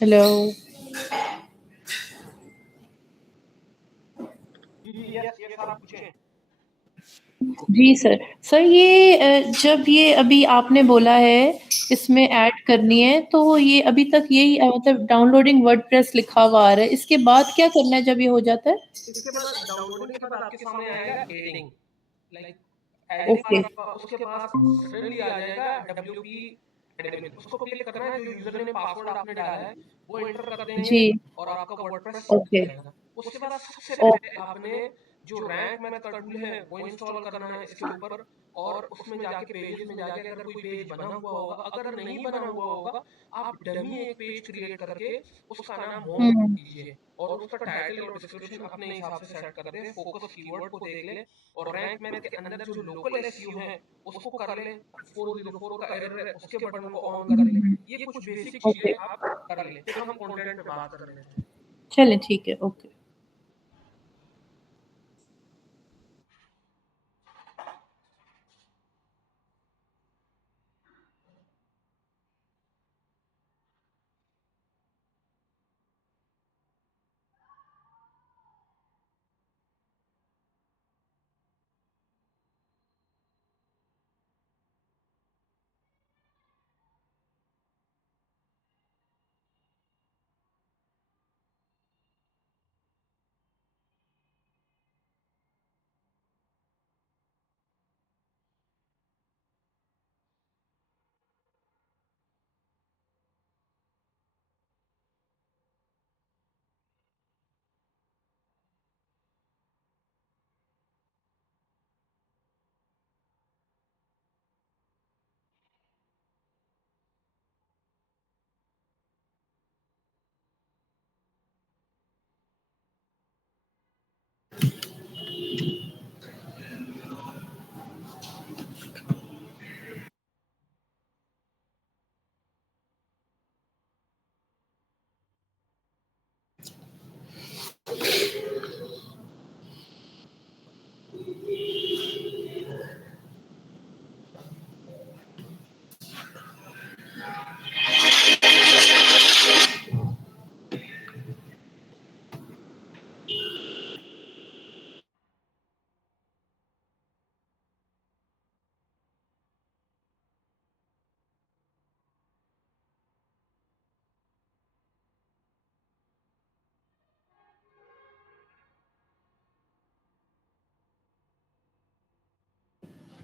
Hello. Yes yes आप पूछें। जी sir. Sir ये जब ये अभी आपने बोला है इसमें ऐड करनी है तो ये अभी तक यही मतलब डाउनलोडिंग वर्डप्रेस लिखा हुआ आ रहा है। इसके बाद क्या करना है जब ये हो जाता है? इसके बाद डाउनलोडिंग के बाद आपके सामने आएगा एडिंग, लाइक एडिंग ओके, उसके पास सडनली आ जाएगा WP एडमिन, उसको क्लिक करना है। जो यूजर ने पासवर्ड आपने डाला है वो एंटर कर देंगे जी, और आपका वर्डप्रेस खुल ओके, जाएगा। उसके बाद सबसे ओ पहले आपने जो रैंक मैथ का टूल है वो इंस्टॉल करना है इसके ऊपर, और उसमें जाके पेजेस में जाके अगर कोई पेज बना हुआ होगा, अगर नहीं बना हुआ होगा आप डमी एक पेज क्रिएट करके उसका नाम होम हुँ, दीजिए और उसका टाइटल और डिस्क्रिप्शन अपने हिसाब से सेट कर दें। फोकस कीवर्ड को देख ले और रैंक मैथ के अंदर जो लोकल एसईओ है उसको कर ले। 404 का एरर है उसके बटन को ऑन कर ले। ये कुछ बेसिक ओके। चीजें आप कर ले, फिर हम कंटेंट पे बात कर लेते हैं। चलें ठीक है, ओके।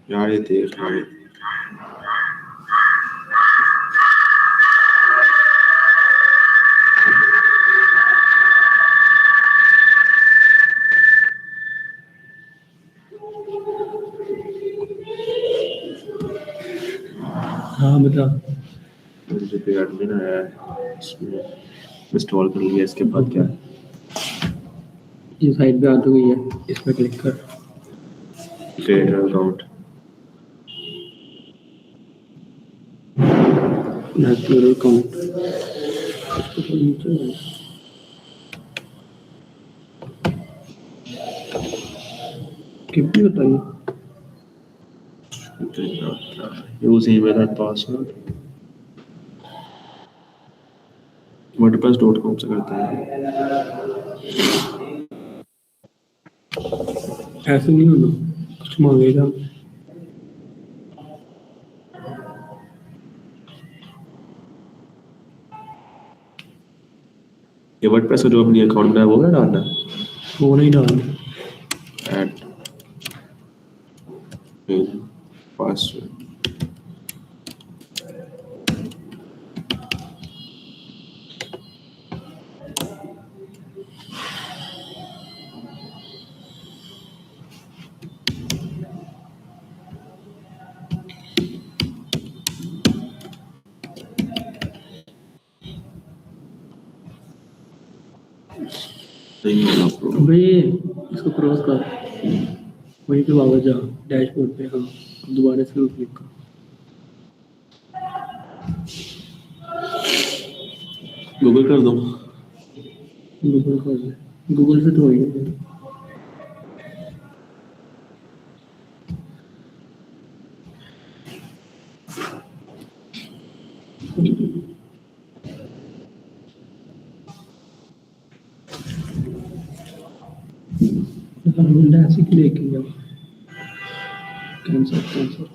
यार ये देख यार हाँ बता। मुझे पे एडमिन आया है, इसमें इंस्टॉल कर लिया। इसके बाद क्या है? ये साइड पे आ तो गई है, इस पे क्लिक कर। Create account. नेचुरल अकाउंट कितनी बताइए। Use email and password wordpress.com से करता है। ऐसे नहीं होना, कुछ मांगेगा। ये वर्डप्रेस का जो अपनी अकाउंट में है वो ना डालना है। वो नहीं डालना। Add in password. नहीं होगा प्रो। अबे इसको क्रॉस कर, वहीं पे वापस जा डैशबोर्ड पे। हाँ अब दोबारा से क्लिक कर। गूगल कर दो। गूगल कर ले, गूगल से तो हो गया। विंडो ऐसी क्यों लेके गया? कैंसर कैंसर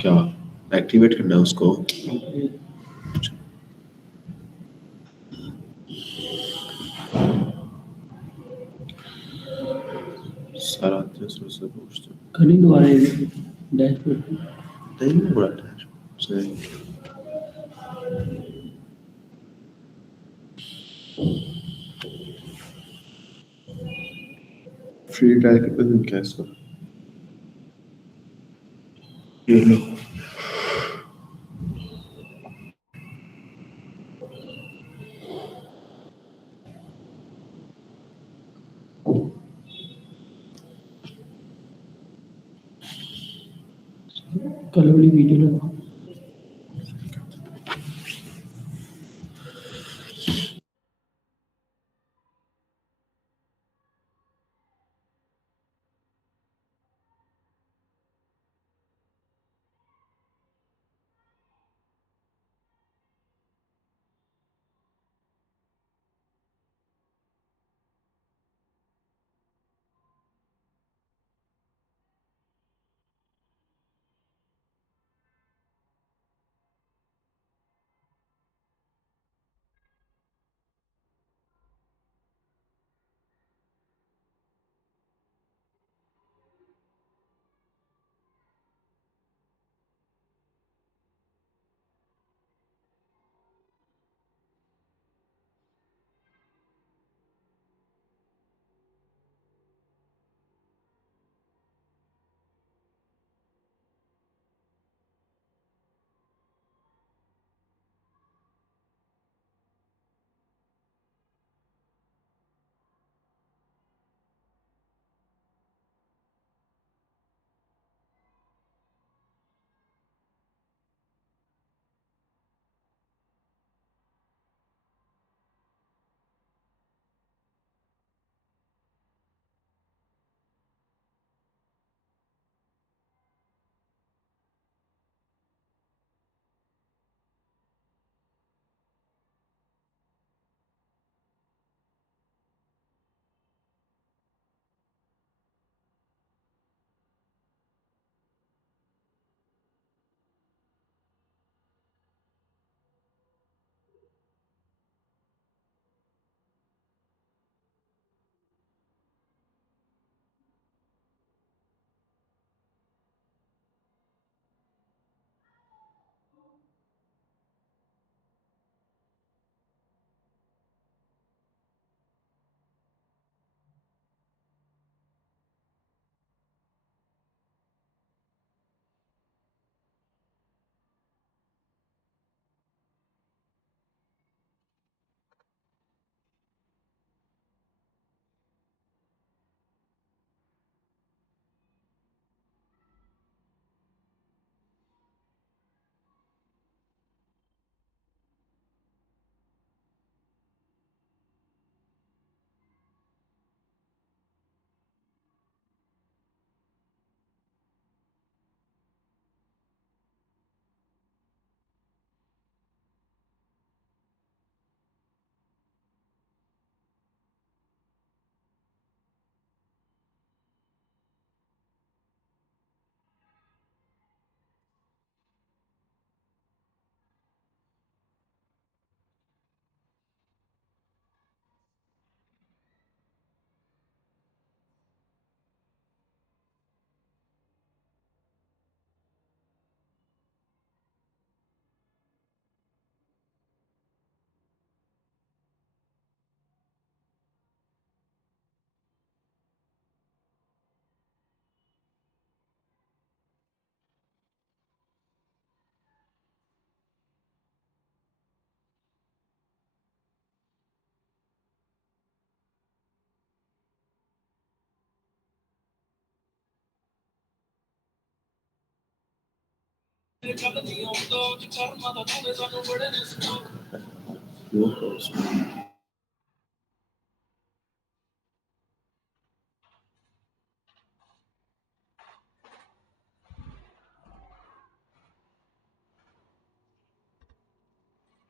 क्या एक्टिवेट करना है उसको? सारा से पूछते खाली दोबारा डैशबोर्ड नहीं बड़ा सही फ्री ट्रायल कितने दिन क्या है इसका? ये लो कल वाली वीडियो लगा।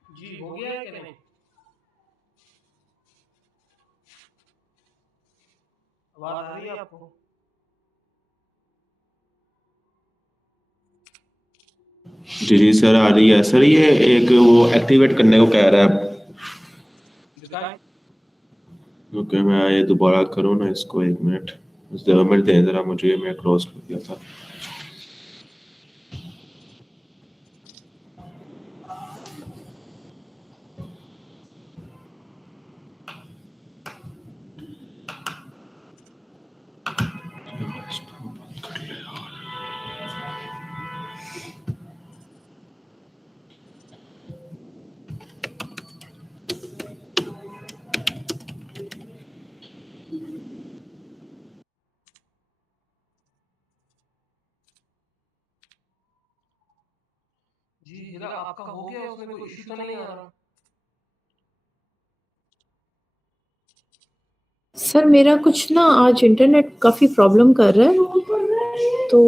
जी हो गया है कि नहीं? आवाज आ रही है आपको? जी सर आ रही है सर। ये एक वो एक्टिवेट करने को कह रहा है। दिखाएं। ओके मैं ये दोबारा करूँ ना इसको, 1 मिनट 2 मिनट दे जरा मुझे, मैं क्लोज कर दिया था। जी हीरा, आपका हो गया? उसमें कोई इश्यू तो नहीं आ रहा? सर मेरा कुछ ना आज इंटरनेट काफ़ी प्रॉब्लम कर रहा है, तो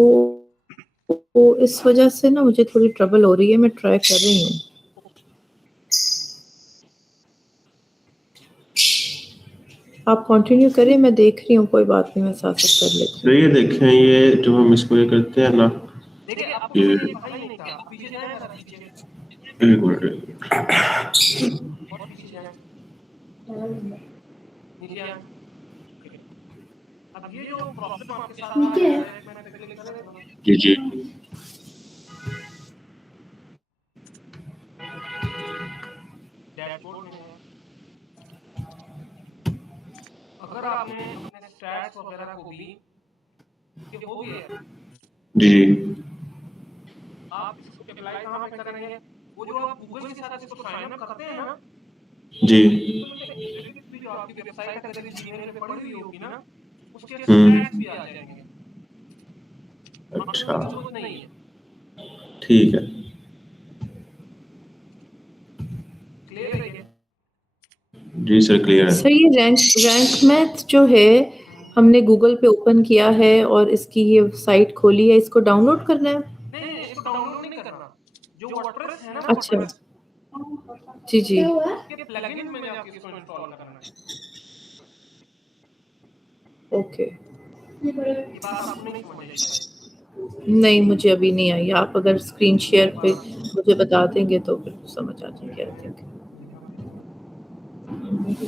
इस वजह से ना मुझे थोड़ी ट्रबल हो रही है, मैं ट्राई कर रही हूँ। आप कंटिन्यू करें, मैं देख रही हूँ, कोई बात नहीं, मैं साथ-साथ कर लेती तो हूँ। ये देखें, ये जो हम इसको ये करते हैं ना, देखिए आपको ये मैंने ये कहा ही नहीं था। आप पीछे जाएं जरा, पीछे 1 मिनट और पीछे जाएं, नीचे आएं। अब ये जो प्रॉब्लम आपके साथ आ रहा है, रैंक मैन पे क्लिक करें थोड़ा। जी जी डैशबोर्ड में है। अगर आपने अपने स्टैट्स वगैरह को भी, ये हो गया है, जी आप इसको अप्लाई कहाँ पे करेंगे? वो जो आप गूगल के साथ इसको साइन अप करते हैं ना, जी एनालिटिक्स भी जो आपकी वेबसाइट है, कभी जीमेल पे पड़ी हुई होगी ना, उसके स्टैट्स हम्म भी आ जाएंगे। अच्छा मानने की जरूरत नहीं है। ठीक है। क्लियर है ये? जी सर क्लियर है। सर ये रैंक मैथ जो है, हमने गूगल पे ओपन किया है और इसकी ये साइट खोली है, इसको डाउनलोड करना है? नहीं नहीं, इसको डाउनलोड नहीं करना। जो वर्डप्रेस है ना, अच्छा। वर्डप्रेस, जी, जी। उसके प्लगइन्स में जाके इसको इंस्टॉल करना है। ओके। ये बात आपको नहीं समझ आई शायद। नहीं, मुझे अभी नहीं आई। आप अगर स्क्रीन शेयर पे मुझे बता देंगे तो फिर समझ आ जाएगी, आई थिंक। यहाँ पे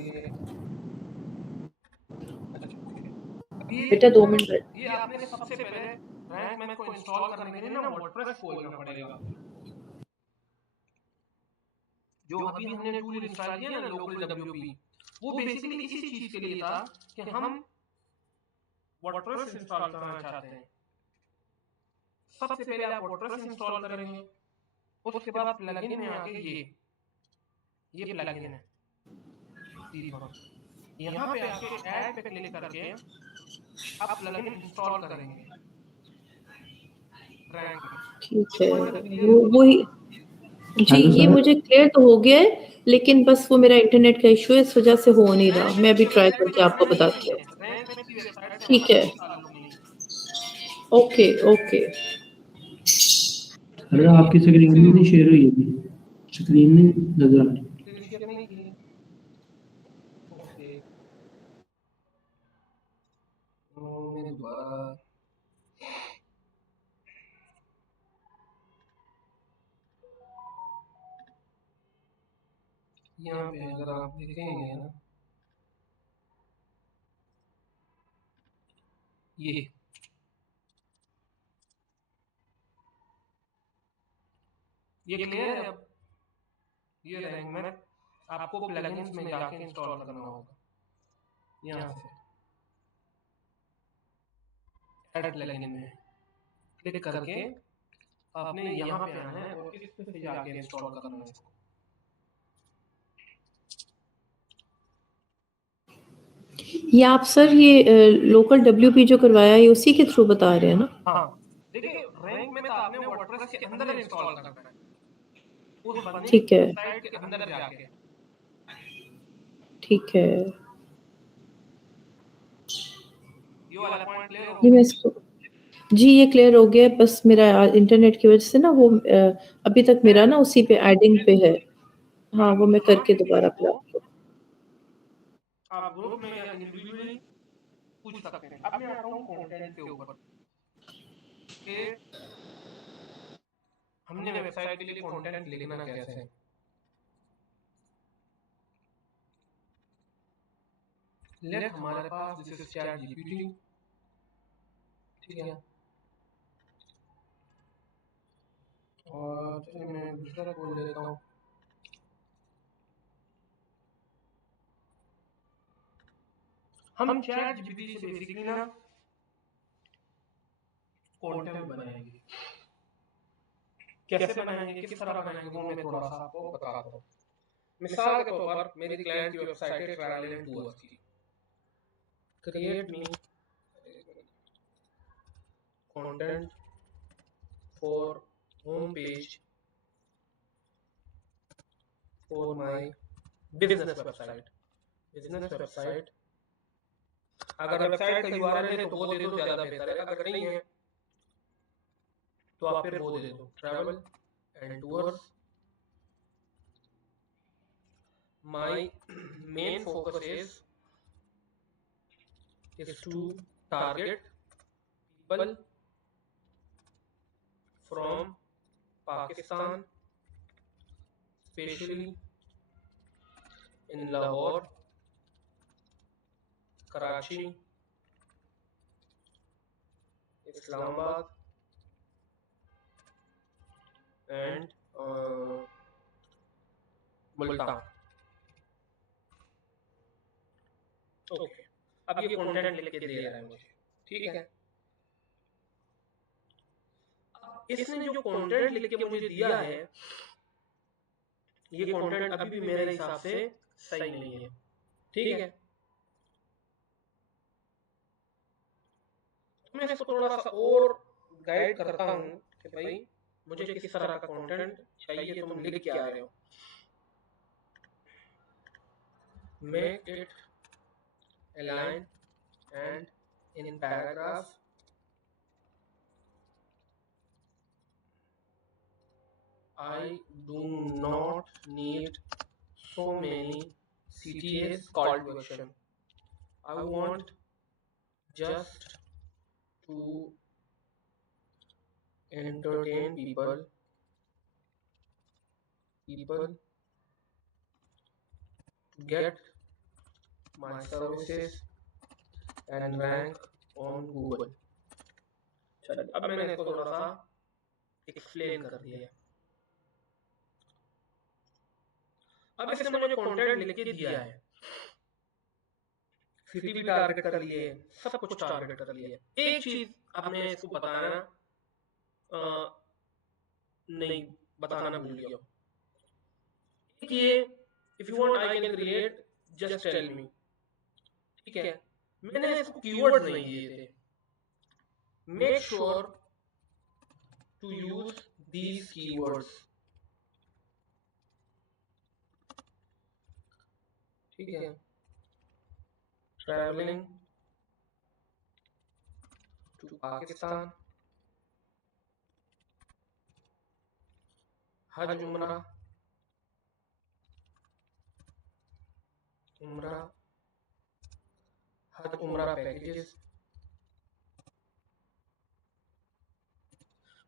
ये, अच्छा ओके। अब बेटा 2 मिनट रह ये आपने सबसे पहले रैंक मैथ को इंस्टॉल करने के लिए ना वर्डप्रेस खोलना पड़ेगा। जो अभी हमने टूल इंस्टॉल किया ना, लोकल डब्ल्यूपी, वो बेसिकली इसी चीज के लिए था कि हम वर्डप्रेस इंस्टॉल करना चाहते हैं। सबसे पहले आप वर्डप्रेस इंस्टॉल करेंगे, उसके बाद प्लगइन में आके ये प्लगइन है सीधीवन। यहाँ पे आके ऐड पे क्लिक करके आप प्लगइन इंस्टॉल करेंगे रैंक में। ठीक है। इतना क्लियर वो हो गया? वही जी, हेलो ये सर। मुझे क्लियर तो हो गया है, लेकिन बस वो मेरा इंटरनेट का इश्यू है, इस वजह से हो नहीं रहा। मैं अभी ट्राई करके आपको बताती हूँ। रैंक मैथ की वेबसाइट से ठीक हमारा है। कोई ताल्लुक नहीं है। Okay, okay. अरे आपकी स्क्रीन नहीं शेयर हुई अभी, स्क्रीन नहीं नजर आ रही। स्क्रीन शेयर नहीं की? ओके, तो मैं दोबारा यहाँ पे अगर आप देखेंगे ना, ये क्लियर है अब? ये रैंक मैथ आपको प्लगइन्स में जाके इंस्टॉल करना होगा। यहाँ से ऐड प्लगइन में क्लिक करके आपने यहाँ पे आना है और इस पे जाके इंस्टॉल करना है इसको। ये आप सर ये लोकल डब्ल्यूपी जो करवाया है, ये उसी के थ्रू बता रहे हैं ना? हाँ, देखिए रैंक मैथ आपने वर्डप्रेस के अंदर इंस्टॉल करना है, उस बंदी ठीक है, साइट के अंदर जाके। ठीक है। ये वाला पॉइंट क्लियर हो ये मैं गया? इसको जी, ये क्लियर हो गया है, बस मेरा इंटरनेट की वजह से ना वो अभी तक मेरा ना उसी पे एडिंग पे है। हाँ, वो मैं करके दोबारा फिर आपको आप ग्रुप में या इंडिविजुअली पूछ सकते हैं। अब मैं आता हूँ कंटेंट के ऊपर कि हमने वेबसाइट के लिए कंटेंट लिखना कैसे है। लेट हमारे पास दिस इज चैट जीपीटी, ठीक है, और चलिए मैं दूसरा खोल लेता हूँ। हम चैट जीपीटी से बेसिकली ना कंटेंट बनाएंगे। कैसे बनाएंगे, किस तरह बनाएंगे, वो मैं थोड़ा सा आपको बताता हूँ। मिसाल के तौर पर मेरी क्लाइंट की वेबसाइट है ट्रैवल एंड टूर्स की। Create me content for home page for my business website. Business website, अगर वेबसाइट का यूआरएल है तो वो दे दो, ज्यादा बेहतर है। अगर नहीं है तो आप फिर वो दे दो, travel and tours. My main focus is to target people from Pakistan, especially in Lahore, Karachi, Islamabad, and Multan. Okay, अब ये कंटेंट लिख के दे रहा है मुझे, ठीक है। अब इसने जो कंटेंट लिख के मुझे दिया है, ये कंटेंट अभी भी मेरे हिसाब से सही नहीं है, ठीक है। तो मैं इसको थोड़ा सा और गाइड करता हूँ कि भाई मुझे किस तरह का कंटेंट चाहिए, तुम लिख के आ रहे हो। Make it align and in paragraph I do not need so many CTAs call to action. I want just to entertain people to get my services and rank on Google. चलिए, अब मैंने इसको थोड़ा सा एक्सप्लेन कर दिया है। अब इसने मुझे कंटेंट लिख के दिया है, सिटी भी टारगेट कर लिए, सब कुछ टारगेट कर लिए। एक चीज अब मैं इसको बताना नहीं बताना भूल गया। एक ये, if you want I can create, just tell me, ठीक है। मैंने इसको कीवर्ड्स नहीं दिए थे। Make sure to use these keywords, ठीक है। ट्रैवलिंग टू पाकिस्तान, हज उम्रा, उम्रा हज उम्रा पैकेजेस,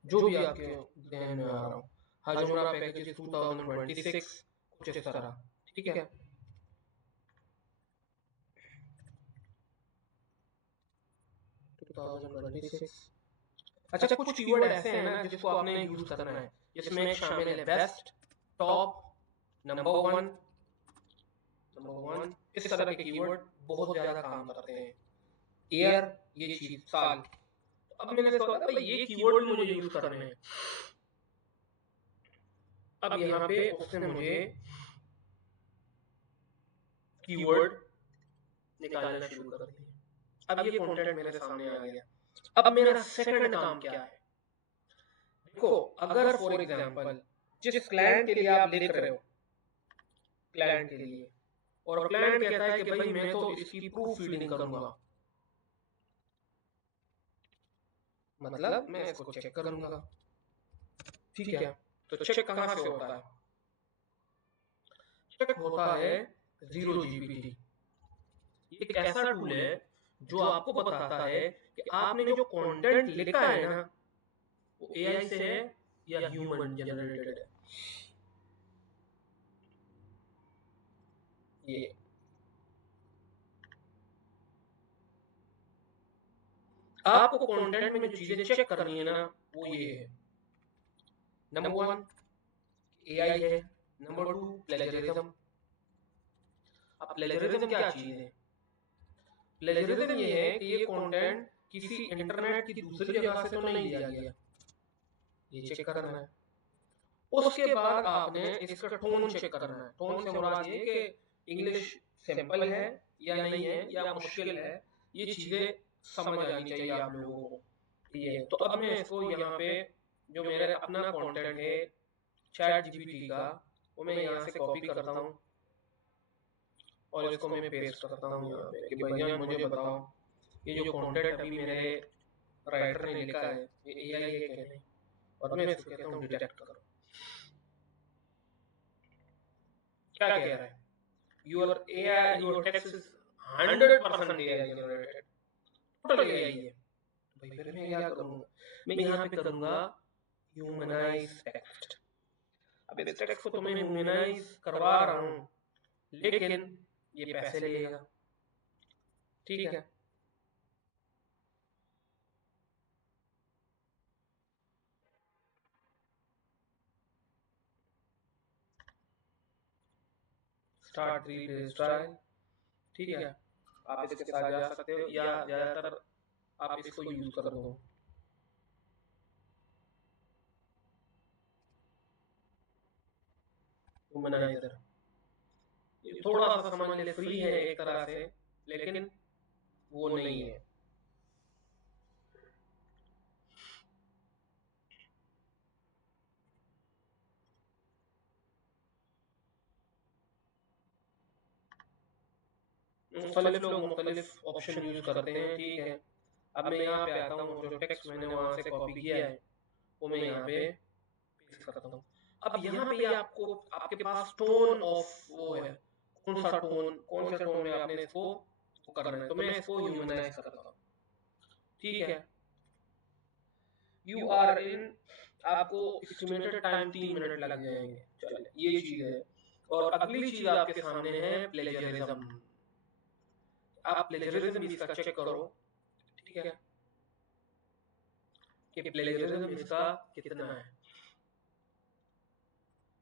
जो भी आपके ध्यान में आ रहा हो। हज उम्रा पैकेजेस 2026, कुछ इस तरह, ठीक है। 2026। अच्छा, कुछ कीवर्ड ऐसे हैं ना जिसको आपने यूज करना है, जिसमें एक शामिल है बेस्ट, टॉप, नंबर वन, इस तरह के कीवर्ड बहुत ज्यादा काम करते हैं। ईयर, ये चीज, साल। अब मैंने इसको कहा भाई ये कीवर्ड मुझे यूज करने हैं। अब यहाँ पे उसने मुझे कीवर्ड निकालना शुरू कर दिया। अब ये कंटेंट मेरे सामने आ गया। अब मेरा सेकंड काम क्या है? देखो, अगर फॉर एग्जांपल जिस क्लाइंट के लिए आप लिख रहे हो, क्लाइंट के लिए, और क्लाइंट कहता है कि भाई मैं तो इसकी प्रूफ फीडिंग करूंगा, मतलब मैं इसको चेक करूंगा, ठीक है। तो चेक कहां से होता है? एक होता है जीरो जीपीटी। ये एक ऐसा टूल है जो आपको बताता है कि आपने जो कंटेंट लिखा है ना वो एआई से है या ह्यूमन जनरेटेड है। ये आपको कंटेंट में जो चीजें चेक करनी है ना वो ये है। नंबर 1 एआई है, नंबर 2 प्लेजरिज्म। अब प्लेजरिज्म क्या चीज है? प्लेजरिज्म ये है कि ये कंटेंट किसी इंटरनेट की दूसरी जगह से तो नहीं लिया गया, ये चेक करना है। उसके बाद आपने इसका टोन चेक करना है। टोन से मुराद ये कि इंग्लिश सिंपल है या नहीं है या मुश्किल है, ये चीजें समझ आनी चाहिए आप लोगों को। ये तो अब मैं इसको यहाँ पे जो मेरा अपना कंटेंट है चैट जीपीटी का, वो मैं यहाँ से कॉपी करता हूँ और इसको मैं पेस्ट करता हूँ यहाँ पे कि भैया मुझे बताओ ये जो कंटेंट अभी मेरे राइटर ने लिखा है ये एआई है क्या नहीं, और मैं इसको कहता हूँ डिटेक्ट करो। क्या कह रहा है? Your AI your text is 100% AI generated, total AI है। भाई फिर मैं क्या करूँगा? मैं यहाँ पे करूँगा ह्यूमनाइज टेक्स्ट। अब इस टेक्स्ट को तो मैं ह्यूमनाइज करवा रहा हूँ लेकिन ये पैसे लेगा, ठीक है। स्टार्ट 3 डेज ट्रायल, ठीक है। आप इसके साथ जा सकते हो या ज़्यादातर आप इसको यूज कर दो। ह्यूमनाइजर ये थोड़ा सा समझ ले फ्री है एक तरह से, लेकिन वो नहीं है। मुख्तलिफ लोग मुख्तलिफ ऑप्शन यूज करते हैं, ठीक है। अब मैं यहाँ पे आता हूँ, जो टेक्स्ट मैंने वहाँ से कॉपी किया है वो मैं यहाँ पे पेस्ट करता हूँ। अब यहाँ पे आपको आपके पास टोन ऑफ वो है, कौन सा टोन, कौन से टोन में आपने इसको करना है। तो मैं इसको ह्यूमनाइज करता हूँ, ठीक है। यू आर इन, आपको एस्टिमेटेड टाइम 3 मिनट लग जाएंगे। चलिए ये चीज है। और अगली चीज आपके सामने है प्लेजरिज्म। आप प्लेजरिज्म इसका चेक करो, ठीक है, कि प्लेजरिज्म इसका कितना है।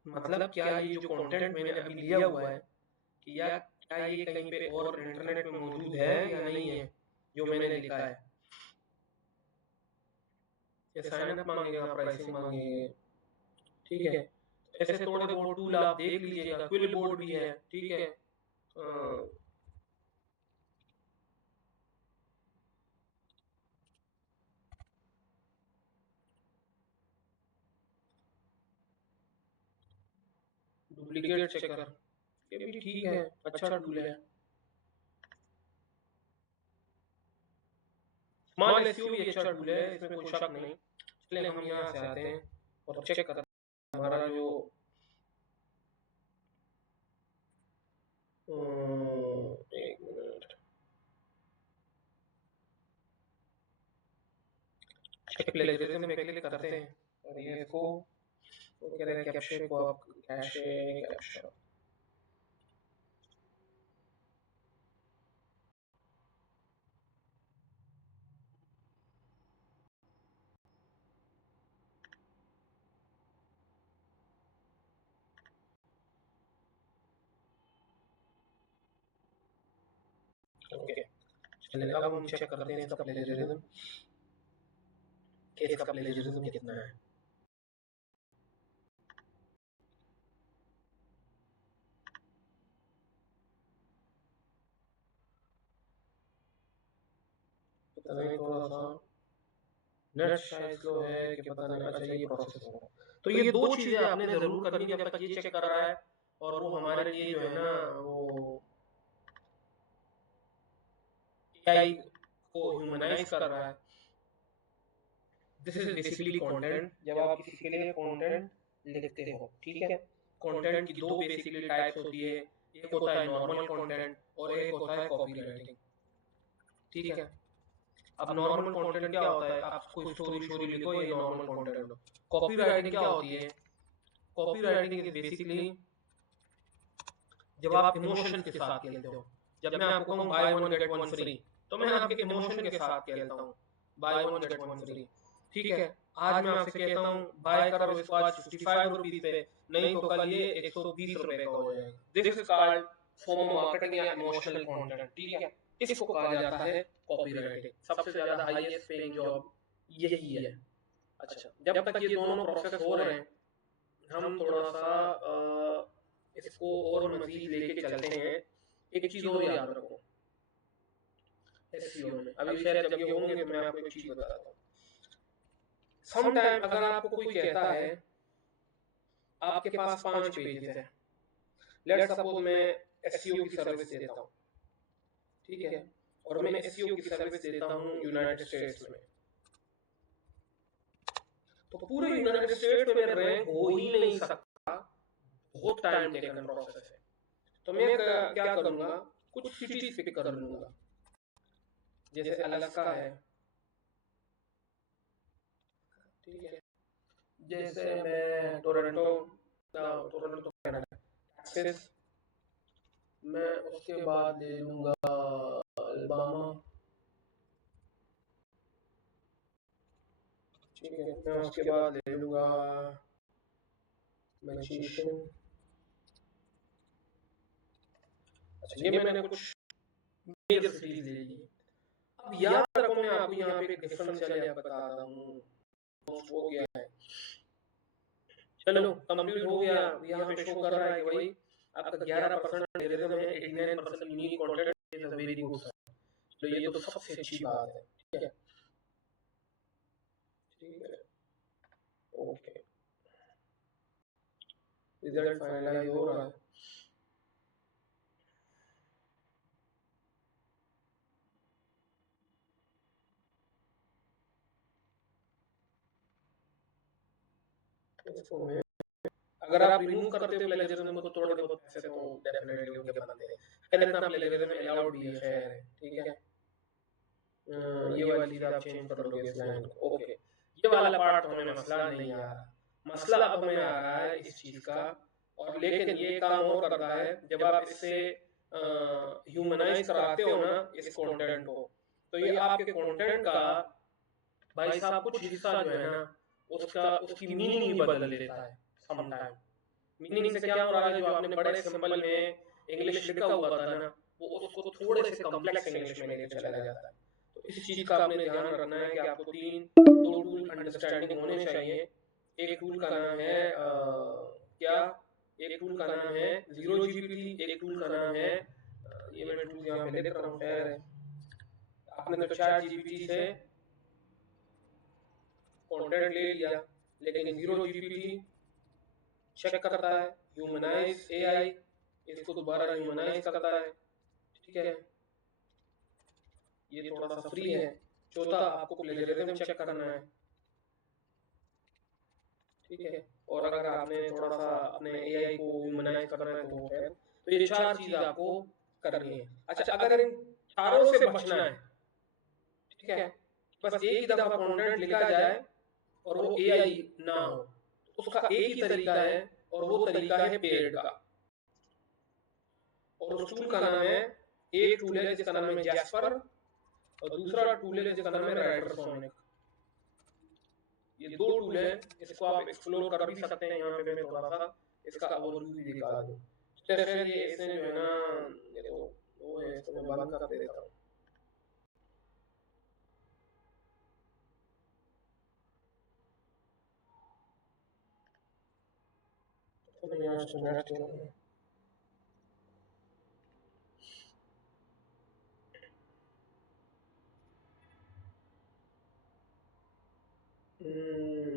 मतलब क्या ये जो कंटेंट मैंने अभी लिया हुआ है कि या क्या ये कहीं पे और इंटरनेट में मौजूद है या नहीं है जो मैंने लिखा है। ये साइन अप मांगेगा, प्राइसिंग मांगेगा, ठीक है। ऐसे थोड़े बहुत टूल आप देख लीजिएगा, क्विल बोर्ड भी है, ठीक है। डुप्लीकेट चेकर ये भी ठीक है, अच्छा टूल है। स्मॉल एसईओ भी अच्छा टूल है, इसमें कोई शक नहीं। चलिए हम यहाँ से आते हैं और चेक करते हैं हमारा जो एक मिनट चेक प्लेजरिज्म में क्लिक करते हैं और ये इसको वो कह रहे हैं कैप्शन को आप कैप्शन ओके। चलिए अब हम चेक करते हैं इसका प्लेजरिज्म, कि इसका प्लेजरिज्म कितना है। पता नहीं थोड़ा सा नेट शायद स्लो है कि पता नहीं। अच्छा ये प्रोसेस हो रहा है। तो ये दो चीजें आपने जरूर करनी है जब तक ये चेक कर रहा है और वो हमारे लिए जो है ना वो एआई को ह्यूमनाइज कर रहा है। This is basically content. जब आप किसी के लिए कंटेंट लिखते हो, ठीक है, कंटेंट की दो बेसिकली टाइप्स होती है, एक होता है नॉर्मल कंटेंट और एक होता है कॉपी राइटिंग। ठीक है, अब नॉर्मल कंटेंट क्या होता है, आप कोई स्टोरी शोरी लिखो, ये नॉर्मल कंटेंट हो। कॉपी राइटिंग क्या होती है, कॉपी राइटिंग इज बेसिकली जब आप इमोशन के साथ खेलते हो। जब मैं आपको कहूँ by one get one free, तो मैं आपके इमोशन के साथ खेलता हूँ, by one get one free. ठीक है, आज मैं आपसे कहता हूँ बाय करो इसको आज 55 रुपीज पे, नहीं तो कल ये 120 रुपए का हो जाएगा। This is called form marketing या इमोशनल कंटेंट। ठीक है, इसको कहा जाता है कॉपी राइटिंग। सबसे ज्यादा हाईएस्ट पेइंग जॉब यही है। अच्छा, जब तक ये दोनों प्रोसेस हो रहे हैं, हम थोड़ा सा इसको और मजीद लेके चलते हैं। एक चीज और याद रखो एसईओ में, अभी शायद जब ये होंगे तो मैं आपको एक चीज बताता हूँ। सम टाइम अगर आपको कोई कहता है आपके पास 5 पेजेस है, लेट्स सपोज मैं एसईओ की सर्विस देता हूँ, ठीक है, और मैं एसईओ की सर्विस देता हूँ यूनाइटेड स्टेट्स में, तो पूरे यूनाइटेड स्टेट्स में रैंक हो ही नहीं सकता, बहुत टाइम टेकन प्रोसेस है। तो मैं क्या करूंगा, कुछ सिटीज पिक कर लूंगा, जैसे अलास्का है, ठीक है, जैसे मैं टोरंटो कनाडा, टेक्सास, मैं उसके बाद ले लूंगा अल्बामा, ठीक है, मैं उसके बाद ले लूंगा मैनचेस्टर। अच्छा, ये मैंने कुछ मेजर सिटीज ले ली। अब याद रखो मैं आपको यहाँ पे एक डिफरेंशियल बताता हूँ, हो गया है, चलो कंप्लीट हो गया। यहाँ पे शो कर रहा है कि भाई आपका 11% रिजर्व है, 89% unique content is a very good. तो ये तो सबसे अच्छी बात है। ठीक है, ठीक है, ओके, रिजल्ट फाइनलाइज हो रहा है। इसको मैं अगर आप रिमूव करते हो प्लेजरिज्म को, थोड़े बहुत पैसे तो डेफिनेटली उनके बनते हैं। खैर इतना प्लेजरिज्म अलाउड भी है, खैर है, ठीक है। ये वाली चीज आप चेंज कर लोगे इस लाइन को, ओके। ये वाला पार्ट तो हमें मसला नहीं आ रहा, मसला अब हमें आ रहा है इस चीज का। और लेकिन ये काम और करता है जब आप इससे ह्यूमनाइज कराते हो ना इस कंटेंट को, तो ये आपके कंटेंट का भाई साहब कुछ हिस्सा जो है ना, उसकी मीनिंग भी बदल देता है सम टाइम। मीनिंग से क्या हो रहा है, जो आपने बड़े सिंपल में इंग्लिश लिखा हुआ था ना, वो उसको थोड़े से कॉम्प्लेक्स इंग्लिश में लेके चला जाता है। तो इस चीज का आपने ध्यान रखना है कि आपको दो टूल अंडरस्टैंडिंग होने चाहिए। एक टूल का नाम है क्या, एक टूल का नाम है जीरो जीपीटी, एक टूल का नाम है ये मैं टूल यहाँ पे लिख रहा हूँ, खैर है। आपने तो चैट जीपीटी से कंटेंट ले लिया, लेकिन जीरो जीपीटी चेक करता है ह्यूमनाइज एआई, इसको दोबारा ह्यूमनाइज करता है, ठीक है। ये थोड़ा सा फ्री है। चौथा, आपको प्लेजरिज्म चेक करना है, ठीक है। और अगर आपने थोड़ा सा अपने एआई को ह्यूमनाइज करना है तो है, तो ये 4 चीज आपको करनी है। अच्छा, अगर इन चारों से बचना है, ठीक है, बस एक ही दफा कंटेंट लिखा जाए और वो एआई ना हो, उसका एक ही तरीका है और वो तरीका है पेड का। और उस टूल का नाम है, एक टूल है जिसका नाम है जैस्पर और दूसरा टूल है जिसका नाम है राइडरसोनिक। ये दो टूल है, इसको आप एक्सप्लोर कर भी सकते हैं। यहाँ पे मैं थोड़ा सा इसका ओवरव्यू भी दिखा दूं। तो फिर ये इसने जो है ना, ये तो वो है, इसको मैं बंद कर देता हूँ। तो मैं यहाँ से नेट करूँगा,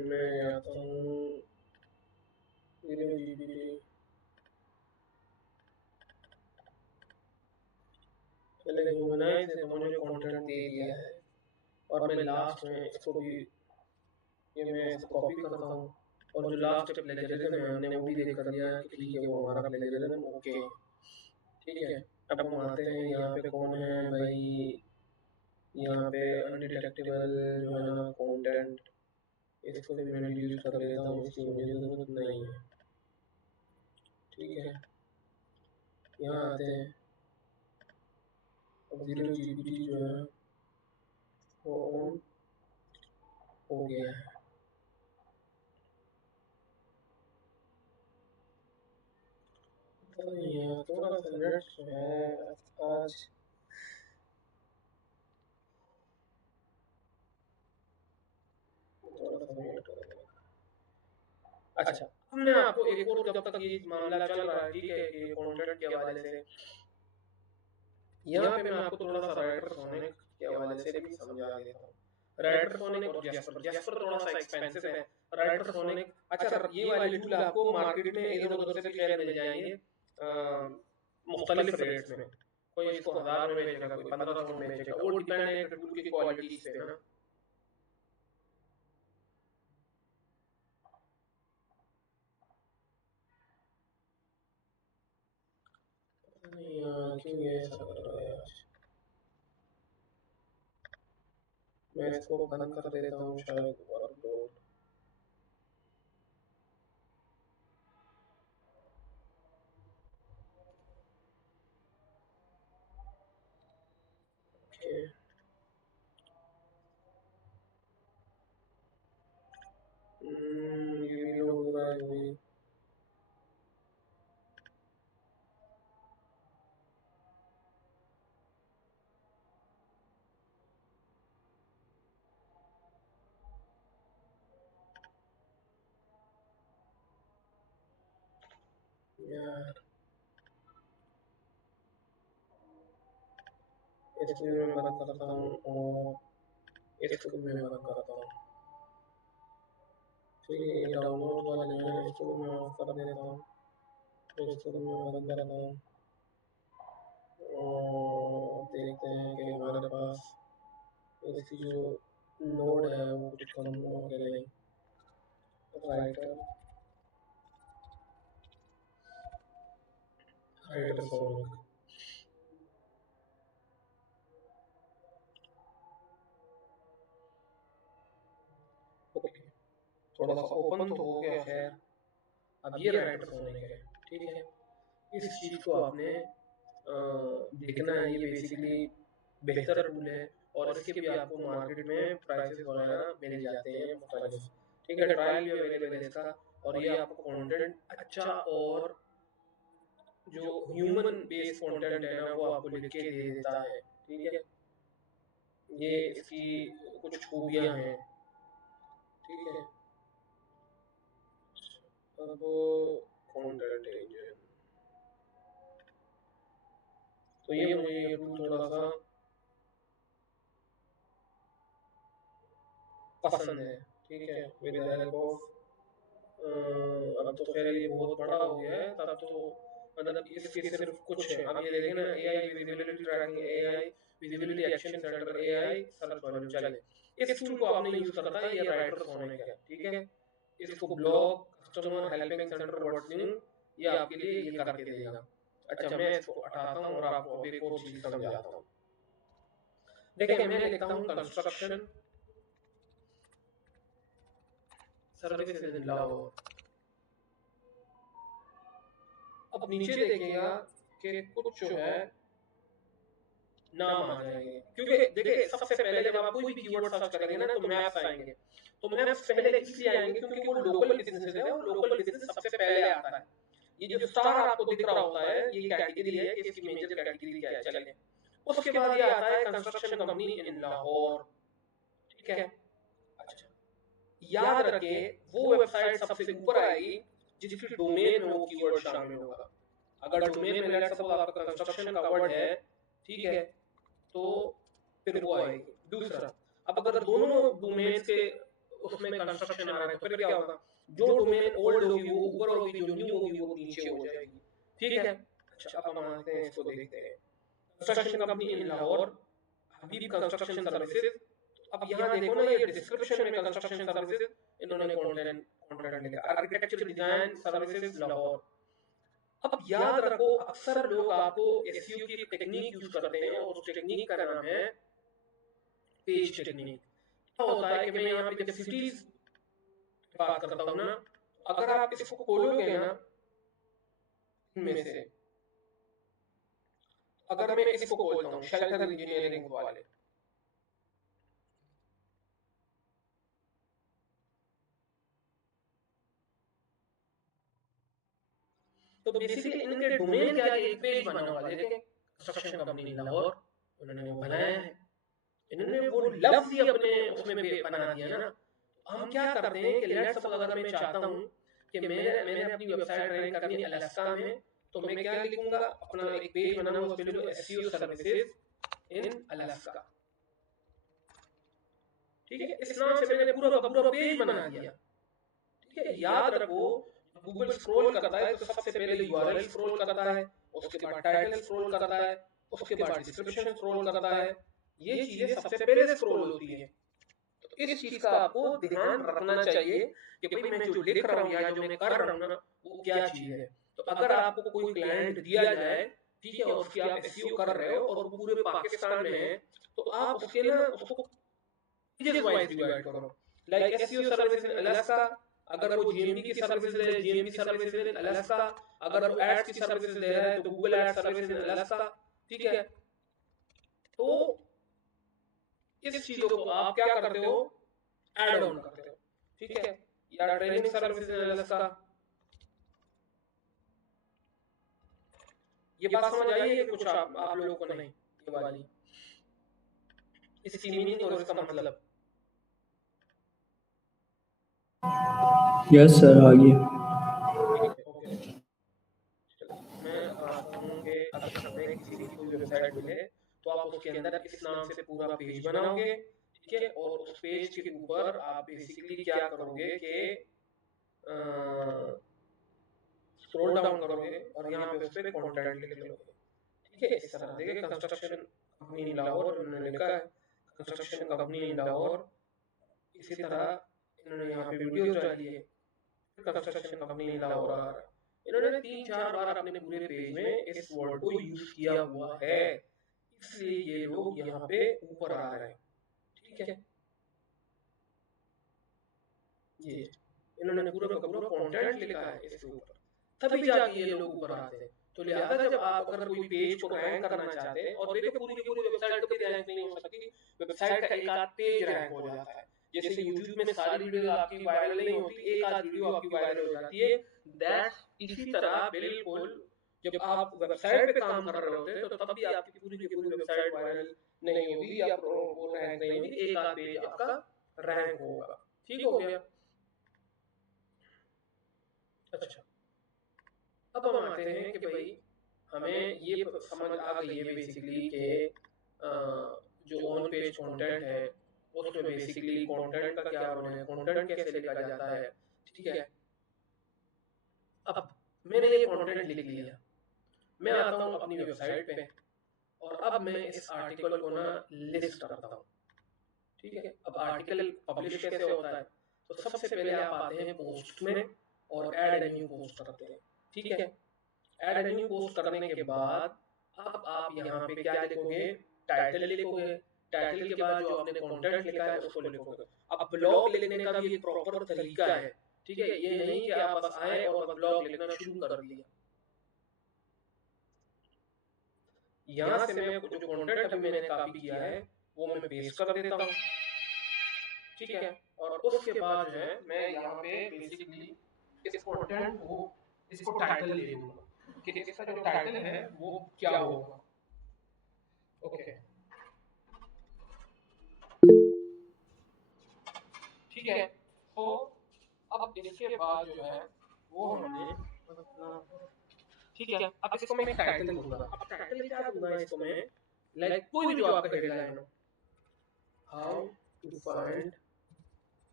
मैं आता हूँ चले ह्यूमनाइज है, तो मुझे कंटेंट दे दिया है। और मैं लास्ट में इसको भी ये मैं इसको कॉपी करता हूँ, और जो लास्ट प्लेजरिज्म है हमने वो भी देख कर लिया है कि ठीक है वो हमारा प्लेजरिज्म ओके। ठीक है, अब हम आते हैं यहाँ पे कौन है भाई, यहाँ पे अनडिटेक्टेबल जो है ना कंटेंट, इसको भी मैं डिलीट कर देता हूँ, इसकी मुझे ज़रूरत नहीं है। ठीक है, यहाँ आते हैं, अब 0GPT जो है वो ऑन हो गया है। तो यहाँ थोड़ा सा नेट जो है आज थोड़ा सा वेट करेंगे। अच्छा, हमने आपको एक और जब तक ये मामला चल रहा है, ठीक है, ये कंटेंट के हवाले से, यहाँ पे मैं आपको थोड़ा सा राइटर सोनिक के हवाले से भी समझा देता हूँ। राइटर सोनिक और जैस्पर, जैस्पर थोड़ा सा एक्सपेंसिव है, राइटर सोनिक अच्छा ये वाले टूल आपको मार्केट में इधर उधर से भी खैर मिल जाएंगे मुख्तलिफ रेट्स में। कोई इसको 1000 में बेचेगा, कोई 1500 में बेचेगा, वो डिपेंड है टूल की क्वालिटी पे ना। नहीं यार क्यों ये ऐसा कर रहा है आज, मैं इसको बंद कर देता हूँ शायद वर्कलोड। ओके ये वीडियो हो रहा है अभी। यार इसको भी मैं बंद करता हूँ और इसको भी मैं बंद करता हूँ। ठीक है, ये डाउनलोड वाला जो है इसको भी मैं ऑफ कर देता हूँ, तो इसको भी मैं बंद करता हूँ और देखते हैं कि हमारे पास इसकी जो लोड है वो कुछ कम हुआ कि नहीं। राइटर राइटर सोनिक ओके, थोड़ा सा ओपन तो हो गया खैर। अब ये राइटर सोनिक है, ठीक है, इस चीज़ को आपने देखना है। ये बेसिकली बेहतर टूल है और इसके भी आपको मार्केट में प्राइसेस वगैरह मिल जाते हैं मुख्तलिफ। ठीक है, ट्रायल भी अवेलेबल है इसका, और ये आपको कंटेंट अच्छा और जो ह्यूमन बेस्ड कंटेंट है ना वो आपको लिख के दे देता है। ठीक है, ये इसकी कुछ खूबियाँ हैं। ठीक है, अब कंटेंट इंजन, तो ये मुझे ये टूल थोड़ा सा पसंद है। ठीक है, विद द हेल्प ऑफ अब तो खैर ये बहुत बड़ा हो गया है, तब तो मतलब इसके सिर्फ कुछ है। अब ये देखें ना, AI visibility tracking, AI visibility action centre, AI search volume चले। इस टूल को आपने यूज करना है, ये राइटर होने का। ठीक है, इसको blog customer helping centre word ये आपके लिए ये करके देगा। अच्छा, मैं इसको हटाता हूँ और आपको अब एक और चीज समझाता हूँ। देखिए, मैं लिखता हूँ कंस्ट्रक्शन सर्विसेज इन लाहौर। अब नीचे देखिएगा कि कुछ जो है नाम आ जाएंगे, क्योंकि देखिए सबसे पहले जब आप कोई भी कीवर्ड सर्च करेंगे ना तो मैप्स आएंगे। तो मैप्स पहले इसलिए आएंगे क्योंकि वो लोकल बिजनेस है, और लोकल बिजनेस सबसे पहले आता है। ये जो स्टार आपको दिख रहा होता है ये कैटेगरी है कि इसकी मेजर कैटेगरी क्या है, चलेंगे। उसके बाद ये आता है कंस्ट्रक्शन कंपनी इन लाहौर। ठीक है, अच्छा याद रखिए वो वेबसाइट सबसे ऊपर आएगी जिसकी डोमेन में वो कीवर्ड शामिल होगा। अगर डोमेन में लेट्स सपोज आपका कंस्ट्रक्शन का वर्ड है, ठीक है, तो फिर वो आएगी। दूसरा, अब अगर दोनों डोमेन्स के उसमें कंस्ट्रक्शन आ रहा है तो फिर क्या होगा, जो डोमेन ओल्ड होगी वो ऊपर होगी, जो न्यू होगी वो नीचे हो जाएगी। ठीक है, अच्छा अब हम आते हैं इसको देखते हैं। कंस्ट्रक्शन कंपनी इन लाहौर, हबीब कंस्ट्रक्शन सर्विसेज, अब यहाँ देखो ना, ये डिस्क्रिप्शन में कंस्ट्रक्शन सर्विसेज इन्होंने कंटेंट कंटेंट लिखा, आर्किटेक्चर डिजाइन सर्विसेज लाहौर। अब याद रखो, अक्सर लोग आपको एसईओ की एक टेक्निक यूज करते हैं और उस टेक्निक का नाम है पेज टेक्निक। क्या होता है कि मैं यहाँ पे जब सिटीज बात करता हूँ ना, अगर आप इसको खोलोगे ना, इनमें से अगर मैं इसको खोलता हूँ शेल्टर इंजीनियरिंग वाले, तो बेसिकली इनके डोमेन के आगे एक पेज बना हुआ है, देखें, कंस्ट्रक्शन कंपनी लाहौर, उन्होंने वो बनाया है। इन्होंने वो लफ्ज ही अपने उसमें बना दिया ना। हम क्या करते हैं कि लेट्स सपोज अगर मैं चाहता हूँ कि मैंने अपनी वेबसाइट रैंक करनी है अलास्का में, तो मैं क्या लिखूंगा, अपना एक पेज बनाना है, उस पे लिखूंगा एसईओ सर्विसेज इन अलास्का। ठीक है, इस नाम से मैंने पूरा का पूरा पेज बना दिया। ठीक है, याद रखो, गूगल स्क्रॉल करता है तो सबसे पहले यूआरएल स्क्रॉल करता है, उसके बाद टाइटल स्क्रॉल करता है, उसके बाद डिस्क्रिप्शन स्क्रॉल करता है। ये चीजें सबसे पहले स्क्रॉल होती है। तो इस चीज का आपको ध्यान रखना चाहिए कि भाई मैं जो लिख रहा हूँ या जो मैं कर रहा हूँ ना, वो क्या चीज है। तो अगर आपको कोई क्लाइंट दिया जाए, ठीक है, और उसकी आप एसईओ कर रहे हो और वो पूरे पाकिस्तान में है, तो आप उसके ना उसको पेजेस वाइज डिवाइड करो। Like SEO service in Alaska, अगर वो जीएमडी की सर्विस ले, जीएमडी सर्विस इन अलास्का। अगर वो एड्स की सर्विस ले रहा है तो Google ads service in Alaska. ठीक है, तो इस चीजों को आप क्या करते हो, ऐड ऑन करते हो। ठीक है, या ट्रेनिंग सर्विस इन अलास्का। ये बात समझ आई है कि कुछ आप लोगों को नहीं, ये वाली इसकी मीनिंग और इसका मतलब। यस सर, आगे। ओके, मैं आता हूँ कि अगर हमें किसी की कोई वेबसाइट मिले तो आप उसके अंदर इस नाम से पूरा पेज बनाओगे। ठीक है, और उस पेज के ऊपर आप बेसिकली क्या करोगे कि स्क्रॉल डाउन करोगे और यहाँ पे उस पर कॉन्टेंट लिख लोगे। ठीक है, इस तरह देखिए, कंस्ट्रक्शन कंपनी इन लाहौर उन्होंने लिखा है, कंस्ट्रक्शन कंपनी इन लाहौर। इसी तरह इन्होंने यहाँ पे वीडियो डाली है, कंस्ट्रक्शन कंपनी इन लाहौर आ रहा है। इन्होंने 3-4 बार अपने पूरे पेज में इस वर्ड को यूज किया हुआ है, इसलिए ये लोग यहाँ पे ऊपर आ रहे हैं। ठीक है, ये इन्होंने पूरा का पूरा कंटेंट लिखा है इसके ऊपर, तभी जाके ये लोग ऊपर आते हैं। तो लिहाजा जब आप अगर कोई पेज को रैंक करना चाहते हैं, और देखो पूरी की पूरी वेबसाइट कभी रैंक नहीं हो सकती, वेबसाइट का एक आध पेज रैंक हो जाता है। जैसे यूट्यूब में सारी वीडियो आपकी वायरल नहीं होती, एक आध वीडियो आपकी वायरल हो जाती है। दैट्स इसी तरह बिल्कुल जब आप वेबसाइट पे काम कर रहे होते हैं तो तब भी आपकी पूरी की पूरी वेबसाइट वायरल नहीं होगी या वो रैंक नहीं होगी, एक आध पेज आपका रैंक होगा। ठीक हो गया। अच्छा, अब हम आते हैं कि भाई हमें ये समझ आ गई है बेसिकली कि जो ऑन पेज कंटेंट है उसमें बेसिकली कंटेंट का क्या रोल है, कंटेंट कैसे लिखा जाता है। ठीक है, अब मैंने ये कंटेंट लिख लिया, मैं आता हूँ अपनी वेबसाइट पे और अब मैं इस आर्टिकल को ना लिस्ट करता हूँ। ठीक है, अब आर्टिकल पब्लिश कैसे होता है, तो सबसे पहले आप आते हैं पोस्ट में और ऐड ए न्यू पोस्ट करते हैं। ठीक है, ऐड न्यू पोस्ट करने के बाद अब आप यहाँ पे क्या लिखोगे, टाइटल लिखोगे। टाइटल के बाद जो आपने कंटेंट लिखा है उसको लिखोगे। अब ब्लॉग लिखने का भी एक प्रॉपर तरीका है। ठीक है, ये नहीं कि आप बस आए और बस ब्लॉग लिखना शुरू कर दिया। यहाँ से मैं जो कंटेंट अभी मैंने कॉपी किया है वो मैं पेस्ट कर देता हूँ। ठीक है, और उसके बाद जो है मैं यहाँ पे बेसिकली इस कंटेंट को, इसको टाइटल दे दूंगा कि इसका जो टाइटल है वो क्या होगा। ओके, ठीक है, तो अब इसके बाद जो है वो हमने, ठीक है, अब इसको मैं टाइटल दूंगा। अब टाइटल क्या दूंगा इसको मैं, लाइक कोई भी जो आपका हेडलाइन हो, हाउ टू फाइंड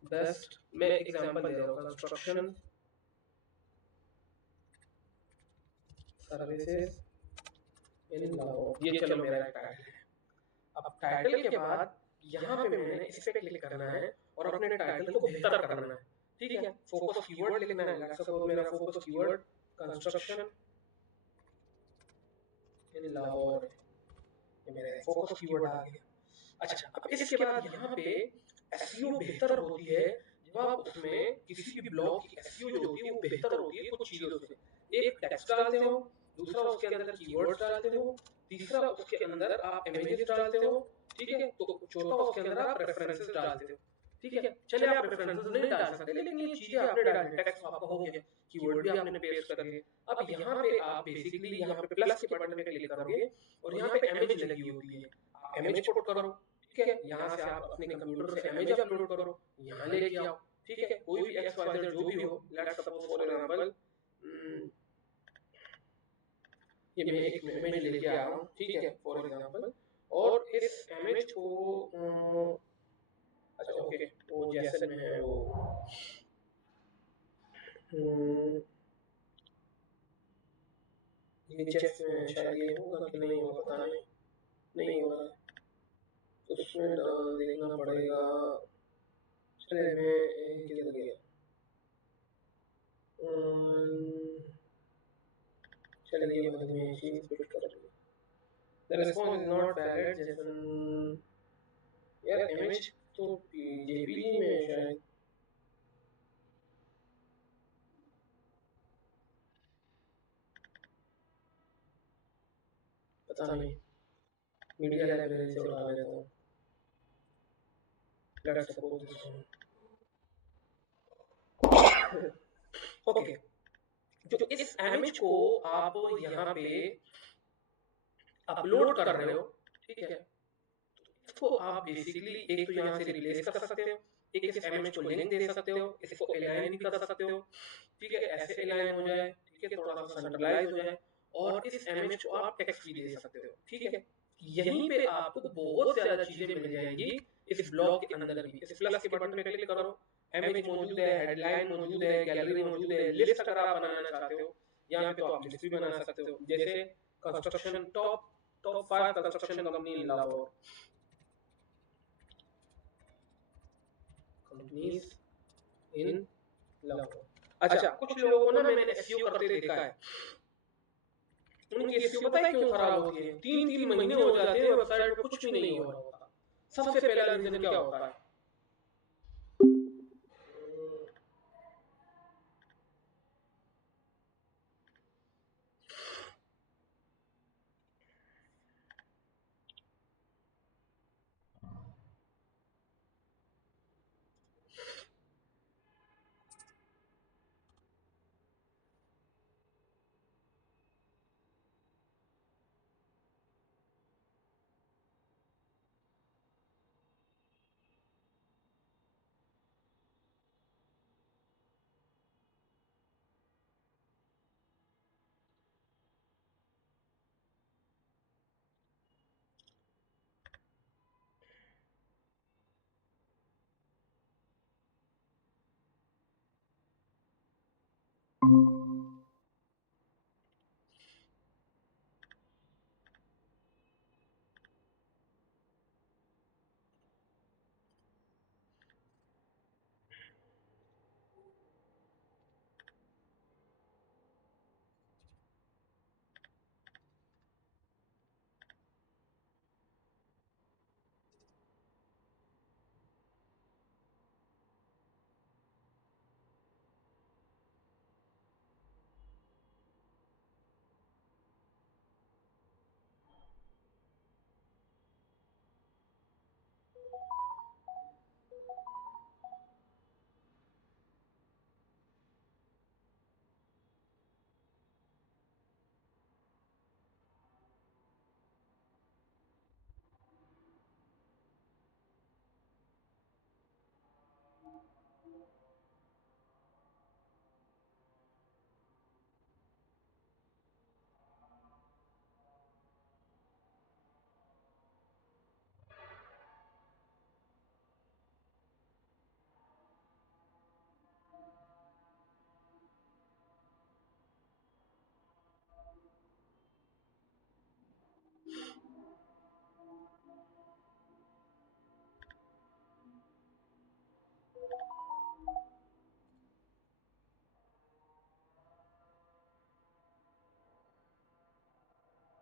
बेस्ट, मैं एग्जांपल दे रहा हूँ, कंस्ट्रक्शन सर्विसेज इन लाहौर, ये चलो मेरा टाइटल है। अब टाइटल के बाद यहाँ पे मैंने इस पे क्लिक करना है और अपने टाइटल को बेहतर करना है, ठीक है। फोकस कीवर्ड लिखना है, लेट्स सपोज मेरा फोकस कीवर्ड कंस्ट्रक्शन इन लाहौर, ये मेरा फोकस कीवर्ड आ गया। अच्छा, अब इसके बाद यहाँ पे एसईओ बेहतर होती है जब आप उसमें किसी भी ब्लॉग की एसईओ जो होती है वो बेहतर होती है कुछ चीजों से। एक टेक्स्ट डालते हो, दूसरा उसके अंदर कीवर्ड्स डालते हो, तीसरा उसके अंदर आप इमेजेस डालते हो, ठीक है, तो चौथा उसके अंदर आप रेफरेंसेस डालते हो, ठीक है। चले आप रेफरेंसेस नहीं डाल सकते, लेकिन ये चीजें आपने डाली, टेक्स्ट आपका हो गया, कीवर्ड भी आपने पेस्ट कर दिए। अब यहाँ पे आप बेसिकली यहाँ पे प्लस के बटन पे क्लिक करोगे और यहाँ पे इमेज लगी होती है, आप इमेज पुट करो, ठीक है। यहाँ से आप अपने कंप्यूटर से इमेज अपलोड करो, यहाँ लेके आओ, ठीक है। कोई भी एक्स वाई जेड जो भी हो, लेट्स सपोज फॉर एग्जांपल ये मैं एक इमेज लेके आ रहा हूँ, ठीक है, फॉर एग्जांपल। और इस इमेज को अच्छा ओके, वो जैसे में है वो हम्म, ये जेफ में शायद ये होगा कि नहीं होगा, पता नहीं, नहीं होगा, तो उसमें डाल देखना पड़ेगा। चले मैं किधर गया, चलिए ये बाद में चीज पुट कर दूँ। The response is not valid, जैसे यार इमेज तो जेपीजी में है शायद, पता नहीं, मीडिया लाइब्रेरी से उठा लेता हूँ, let's suppose this one. Okay, जो इस इमेज को आप यहाँ पे अपलोड कर रहे हो, ठीक है, इसको आप बेसिकली एक तो यहाँ से रिप्लेस कर सकते हो, एक इस इमेज को लिंक दे सकते हो, इसको अलाइन भी कर सकते हो, ठीक है, ऐसे अलाइन हो जाए, ठीक है, थोड़ा सा सेंट्रलाइज हो जाए। और इस इमेज को आप टेक्स्ट भी दे सकते हो, ठीक है। यहीं पे आपको बहुत ज्यादा चीजें मिल जाएंगी इस ब्लॉग के अंदर भी। इस प्लस के बटन पे क्लिक करो, इमेज मौजूद है, हेडलाइन मौजूद है, गैलरी मौजूद है, लिस्ट अगर आप बनाना चाहते हो यहाँ पे तो आप लिस्ट भी बना सकते हो, जैसे construction top top 5 construction company in Lahore, companies in Lahore. अच्छा, कुछ लोगों को ना मैंने एसईओ करते देखा है, उनकी एसईओ पता है क्यों खराब होती है? 3-3 महीने हो जाते हैं वेबसाइट पे कुछ भी नहीं हो रहा होता। सबसे पहला रीजन क्या होता है?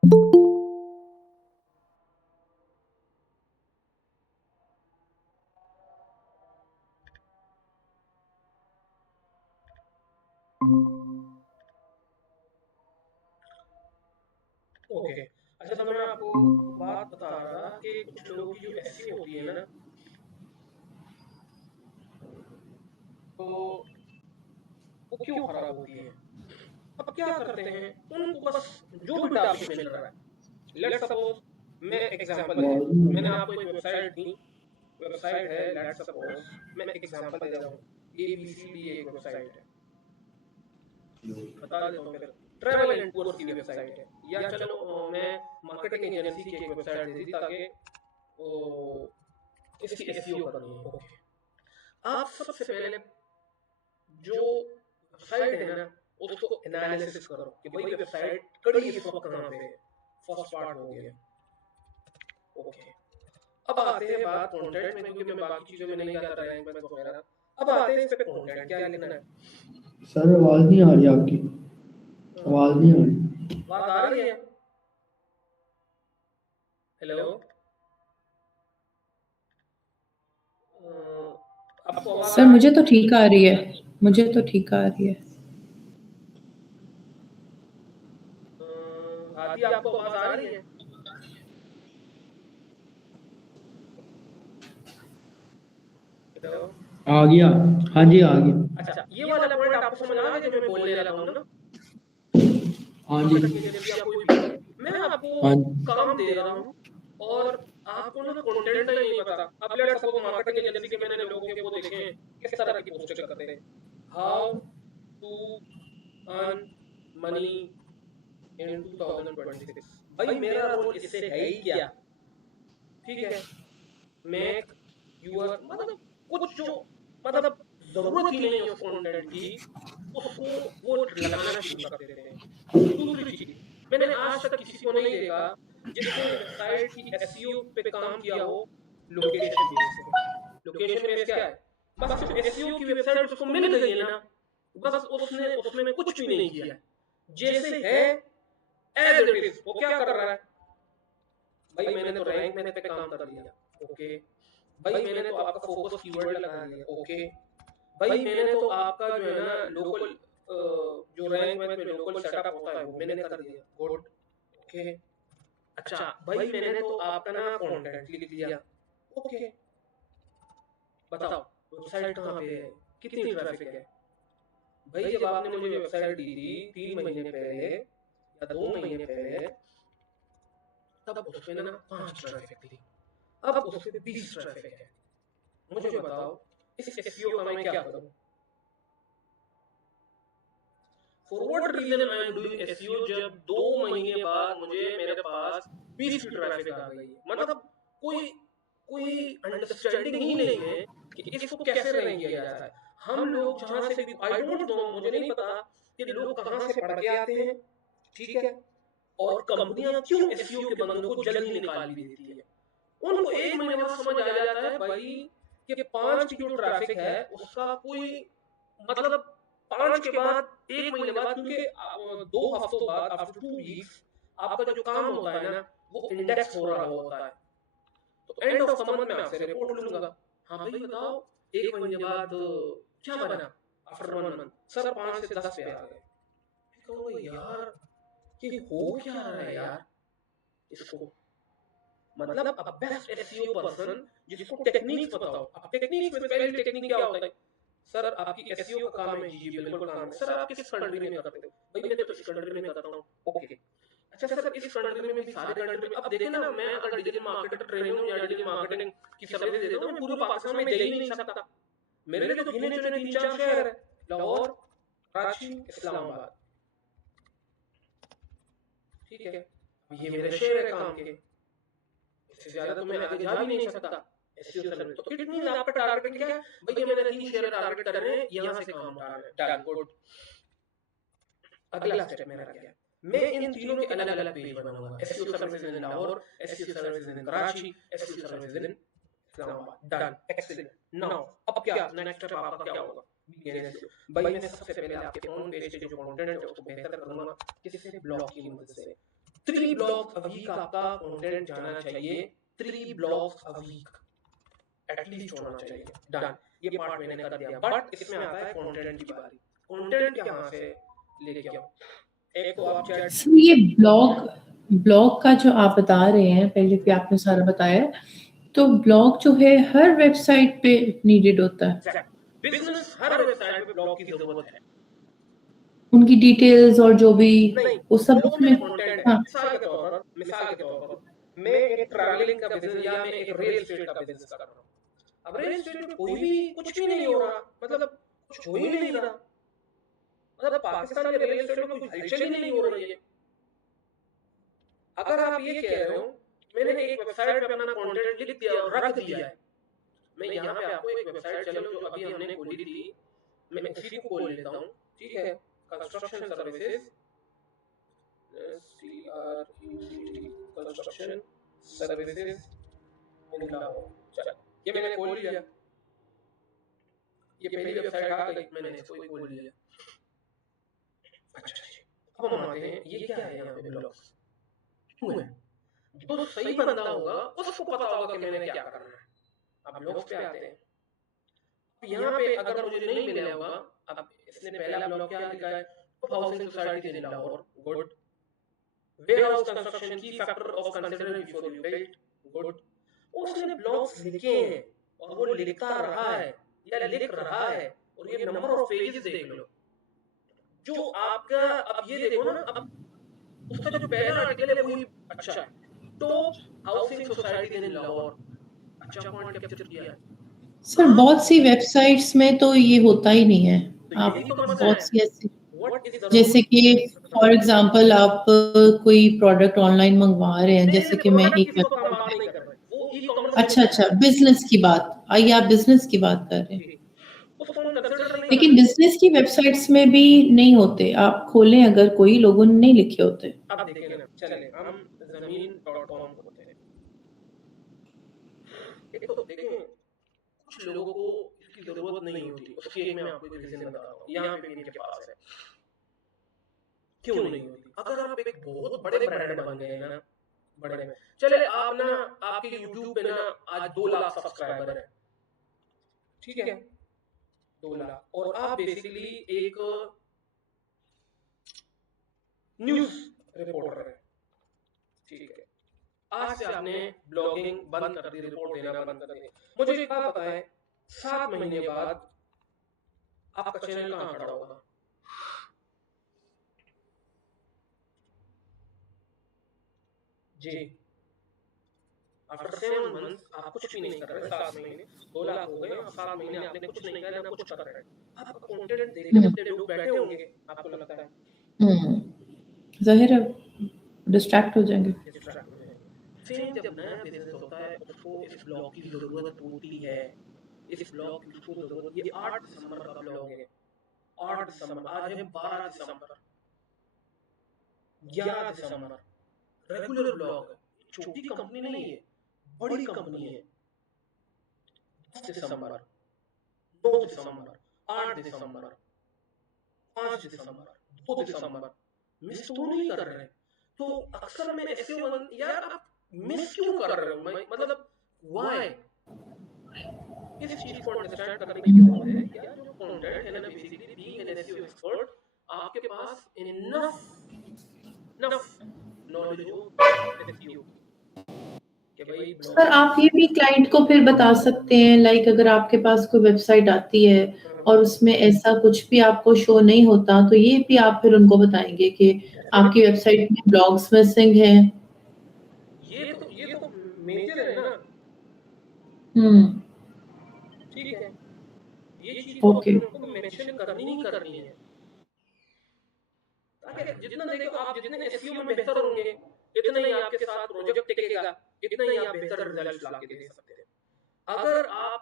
ओके। अच्छा, तो मैं आपको बात बता रहा कि कुछ लोगों की जो एसईओ होती है ना, तो वो क्यों खराब होती है। अब क्या करते हैं, उनको बस जो भी टॉपिक मिल रहा है, लेट्स सपोज मैं एग्जांपल दे रहा हूँ, मैंने आपको एक वेबसाइट दी, वेबसाइट है, लेट्स सपोज मैं एक एग्जांपल दे रहा हूँ, ABCD एक वेबसाइट है, बता देता हूँ फिर, ट्रैवल एंड टूर्स की वेबसाइट है, या चलो मैं मार्केटिंग एजेंसी की एक वेबसाइट दे दी ताकि ओ, इसकी एसईओ करनी है। ओके, आप सबसे पहले जो वेबसाइट है ना उसको एनालिसिस करो कि भाई वेबसाइट कड़ी इस वक्त कहाँ पे है, फर्स्ट पार्ट हो गया। ओके, अब आते हैं बात कंटेंट में, क्योंकि मैं बाकी चीजों में नहीं जाता रैंक में वगैरह। अब आते हैं इस पे कंटेंट क्या लिखना है। सर आवाज नहीं आ रही आपकी, आवाज नहीं आ रही। बात आ रही है? हेलो, आपको आवाज सर मुझे तो ठीक आ रही है, मुझे तो ठीक आ रही है। आदि आपको आवाज आ रही है? हेलो, आ गया, हाँ जी आ गया। अच्छा ये वाला पॉइंट आपको समझ आ गया जो मैं बोलने लगा हूँ ना, हाँ जी, मार्केटिंग एजेंसी या कोई भी, मैं आपको हाँ काम दे रहा हूँ और आपको ना कंटेंट का ही नहीं पता। अब लेट्स सपोज मार्केटिंग एजेंसी के मैंने लोगों के वो देखे हैं किस तरह की पोस्टें करते हैं, how to earn money in 2026। भाई मेरा रोल इससे है ही क्या, ठीक है, मेक यूर मतलब कुछ जो मतलब जरूरत ही नहीं है उस कंटेंट की, उसको वो लगाना शुरू कर देते हैं। दूसरी चीज, मैंने आज तक किसी को नहीं देखा जिसने वेबसाइट की एसईओ पे काम किया हो लोकेशन बेस पे। लोकेशन बेस क्या है, बस सिर्फ एसईओ की वेबसाइट उसको मिल गई है ना, बस उसने उसमें कुछ भी नहीं किया है, जैसे है एज इट इज वो क्या कर रहा है। भाई मैंने तो रैंक मैंने पे काम कर दिया, ओके, भाई मैंने तो आपका फोकस कीवर्ड लगा दिया, ओके, भाई मैंने तो आपका जो है ना लोकल जो रैंक में लोकल सेटअप होता है वो मैंने कर दिया, गुड, ओके। अच्छा भाई मैंने तो आपका ना कंटेंट लिख दिया, ओके, बताओ वेबसाइट कहाँ पे है, कितनी ट्रैफिक है। भाई जब आपने मुझे वेबसाइट दी थी 3 महीने पहले या 2 महीने पहले, तब उसमें ना 5 ट्रैफिक थी, अब उसमें 20 ट्रैफिक है। मुझे बताओ इस एसईओ का मैं क्या करूं। For what reason I am doing SEO जब 2 महीने बाद मुझे मेरे पास 20 की ट्रैफिक आ गई है। मतलब कोई कोई अंडरस्टैंडिंग ही नहीं है कि इसको कैसे रैंक किया जाता है। हम लोग जहां से भी, आई डोंट नो, मुझे नहीं पता कि लोग कहां से पढ़ के आते हैं, ठीक है, और कंपनियां क्यों एसईओ के बंदों को जल्दी निकाल भी देती है। उनको 1 महीने बाद समझ आ जाता है भाई कि 5 की जो ट्रैफिक है उसका कोई मतलब 5 के बाद 1 महीने बाद, क्योंकि 2 हफ्तों बाद आफ्टर 2 वीक्स आपका जो काम होता है ना वो इंडेक्स हो रहा होता है, तो एंड ऑफ द मंथ में आपसे रिपोर्ट लूंगा। हाँ भाई बताओ 1 महीने बाद क्या बना, आफ्टर 1 मंथ सर 5 से 10 पे आ गए। कहूँगा यार ये हो क्या रहा है यार इसको, मतलब अ बेस्ट एसईओ पर्सन जिसको टेक्निक्स पता हो। अब टेक्निक्स में पहली टेक्निक क्या होता है, सर आपकी एसईओ का काम है, जी जी बिल्कुल काम है, सर आप किस कंट्री में करते हो, भाई मैं तो इस कंट्री में करता हूँ, ओके, अच्छा सर इस कंट्री में भी सारे कंट्री में, अब देखे ना मैं अगर डिजिटल मार्केटर ट्रेन हूँ या डिजिटल मार्केटिंग की सर्विस देता हूँ, मैं पूरे पाकिस्तान में दे ही नहीं सकता, मेरे लिए तो गिने चुने 3-4 शहर है, लाहौर, कराची, इस्लामाबाद, ठीक है, अब ये मेरे शहर है काम के, इससे ज्यादा तो मैं आगे जा भी नहीं सकता एसईओ सर्विस। तो इट मींस आपका टारगेट क्या है, भैया मैंने 3 शेयर टारगेट कर रहे हैं, यहां से काम उठा रहे हैं, डन, गुड। अगला स्टेप मेरा क्या है, मैं इन तीनों के अलग अलग पेज बनाऊंगा, SEO services in Lahore, SEO services in Karachi, SEO services in Islamabad, done, excellent. Now अब क्या नेक्स्ट स्टेप आपका क्या होगा, बीगेन एसईओ। भाई मैं सबसे पहले आपके ऑन पेज के जो कंटेंट है उसको बेहतर करूंगा, किससे, ब्लॉग की मदद से, 3 ब्लॉग्स अ वीक आपका कंटेंट जाना चाहिए, 3 ब्लॉग्स अ वीक एटलीस्ट होना चाहिए। डन, ये पार्ट मैंने कर दिया। बट इसमें आता है कंटेंट की बारी। कंटेंट कहाँ से लेके आओ? एक तो आप चैट सर ये ब्लॉग का जो आप बता रहे हैं, पहले भी आपने सारा बताया, तो ब्लॉग जो है हर वेबसाइट पे नीडेड होता है। बिजनेस हर वेबसाइट पे ब्लॉग की जरूरत है। उनकी डिटेल्स और जो भी नहीं, वो सब वो उसमें। मेरा कंटेंट है। हाँ, मिसाल के तौर पर मैं एक ट्रैवलिंग का बिजनेस या मैं एक रियल एस्टेट का बिजनेस कर रहा हूँ। अब रियल एस्टेट में कोई भी कुछ भी नहीं हो रहा, मतलब कुछ हो ही नहीं रहा, मतलब पाकिस्तान के रियल एस्टेट में कुछ हलचल ही नहीं हो रही है। अगर आप ये कह रहे हो मैंने एक वेबसाइट पे अपना कंटेंट लिख दिया और रख दिया है, मैं यहाँ पे आपको एक वेबसाइट चलो जो अभी हमने खोली थी, मैं उसी को खोल लेता हूँ, ठीक है। Construction services, construction services in Lahore. चल, ये मैंने खोल लिया, ये पहली वेबसाइट आ गई, मैंने इसको ही खोल लिया। अच्छा जी, अब हम आते हैं, ये क्या है यहाँ पे ब्लॉग्स क्यों है? जो सही बंदा होगा उसको पता होगा कि मैंने क्या करना है। अब ब्लॉग्स पे आते हैं, यहाँ पे अगर मुझे नहीं मिला होगा, अब इसने पहला ब्लॉग क्या लिखा है, housing society in Lahore, good. Warehouse construction key factor of considering before you build, good. उसने ब्लॉग्स लिखे हैं और वो लिखता रहा है या लिख रहा है, और ये नंबर ऑफ पेजेस देख लो जो आपका। अब ये देखो ना, अब उसका जो पहला आर्टिकल है वही अच्छा है, top housing society in Lahore, अच्छा पॉइंट कैप्चर किया है। सर बहुत सी वेबसाइट्स में तो ये होता ही नहीं है। तो आप यही तो मसला बहुत है। सी ऐसी, व्हाट इज द जैसे कि फॉर एग्जांपल आप कोई प्रोडक्ट ऑनलाइन मंगवा रहे हैं, जैसे कि मैं एक किसी को हम बात नहीं कर रहे, वो ई कॉमर्स अच्छा बिजनेस की बात, आइए आप बिजनेस की बात कर रहे हैं, उसको हम कंसीडर नहीं लेकिन करते। बिजनेस की वेबसाइट्स में भी नहीं होते। आप खोलें अगर, कोई लोगों ने नहीं लिखे होते। अब देखिए ना, चलिए हम ज़मीन.com खोलते हैं। एक तो देखें, कुछ लोगों को इसकी जरूरत नहीं होती, उसकी एक मैं आपको एक रीजन बताता हूँ, यहाँ पे भी इनके पास है। क्यों नहीं होती? अगर आप एक बहुत बड़े ब्रांड बन गए ना, बड़े में, चले आप ना, आपके यूट्यूब पे ना आज 2 लाख सब्सक्राइबर है, ठीक है, 2 लाख, और आप बेसिकली एक न्यूज रिपोर्टर है, ठीक है। आज से आपने ब्लॉगिंग बंद कर दी, रिपोर्ट देना बंद कर दी, मुझे एक बात बताएं, 7 महीने बाद आपका चैनल कहाँ खड़ा होगा? जी, आफ्टर 7 मंथ्स आप कुछ भी नहीं कर रहे, 7 महीने 2 लाख हो गए और 7 महीने आपने कुछ नहीं किया ना कुछ कर रहे हैं, आपका कंटेंट देखने अपने लोग बैठे होंगे, आपको लगता है? जाहिर है डिस्ट्रैक्ट हो जाएंगे। डिस्ट्रैक्ट हो जाएंगे। सेम जब नया बिजनेस होता है उसको इस ब्लॉग की जरूरत होती है, इस ब्लॉग की उसको जरूरत। ये 8 दिसंबर का ब्लॉग है, 8 दिसंबर, आज है 12 दिसंबर, 11 दिसंबर, रेगुलर ब्लॉग है, छोटी कंपनी नहीं है, बड़ी कंपनी है। 10 दिसंबर, 9 दिसंबर, 8 दिसंबर, 5 दिसंबर, 2 दिसंबर, मिस तो नहीं कर रहे। तो अक्सर मैं ऐसे यार आप मिस क्यों कर रहे हो? मतलब व्हाई? इस चीज को अंडरस्टैंड करने की जरूरत है। या जो कंटेंट है ना, basically being an SEO expert, आपके पास इनफ नॉलेज हो एसईओ कि भाई सर आप ये भी क्लाइंट को फिर बता सकते हैं, लाइक अगर आपके पास कोई वेबसाइट आती है और उसमें ऐसा कुछ भी आपको शो नहीं होता, तो ये भी आप फिर उनको बताएंगे कि आपकी वेबसाइट में ब्लॉग्स मिसिंग है। ये तो मेजर है ना, ठीक है। ये चीज तो ओके। अपने उनको मेंशन करनी ही करनी है, ताकि जितना देखो आप जितने एसईओ में बेहतर होंगे, इतना ही आपके साथ प्रोजेक्ट टिकेगा, इतना ही आप बेहतर रिजल्ट्स ला के दे सकते हैं। अगर आप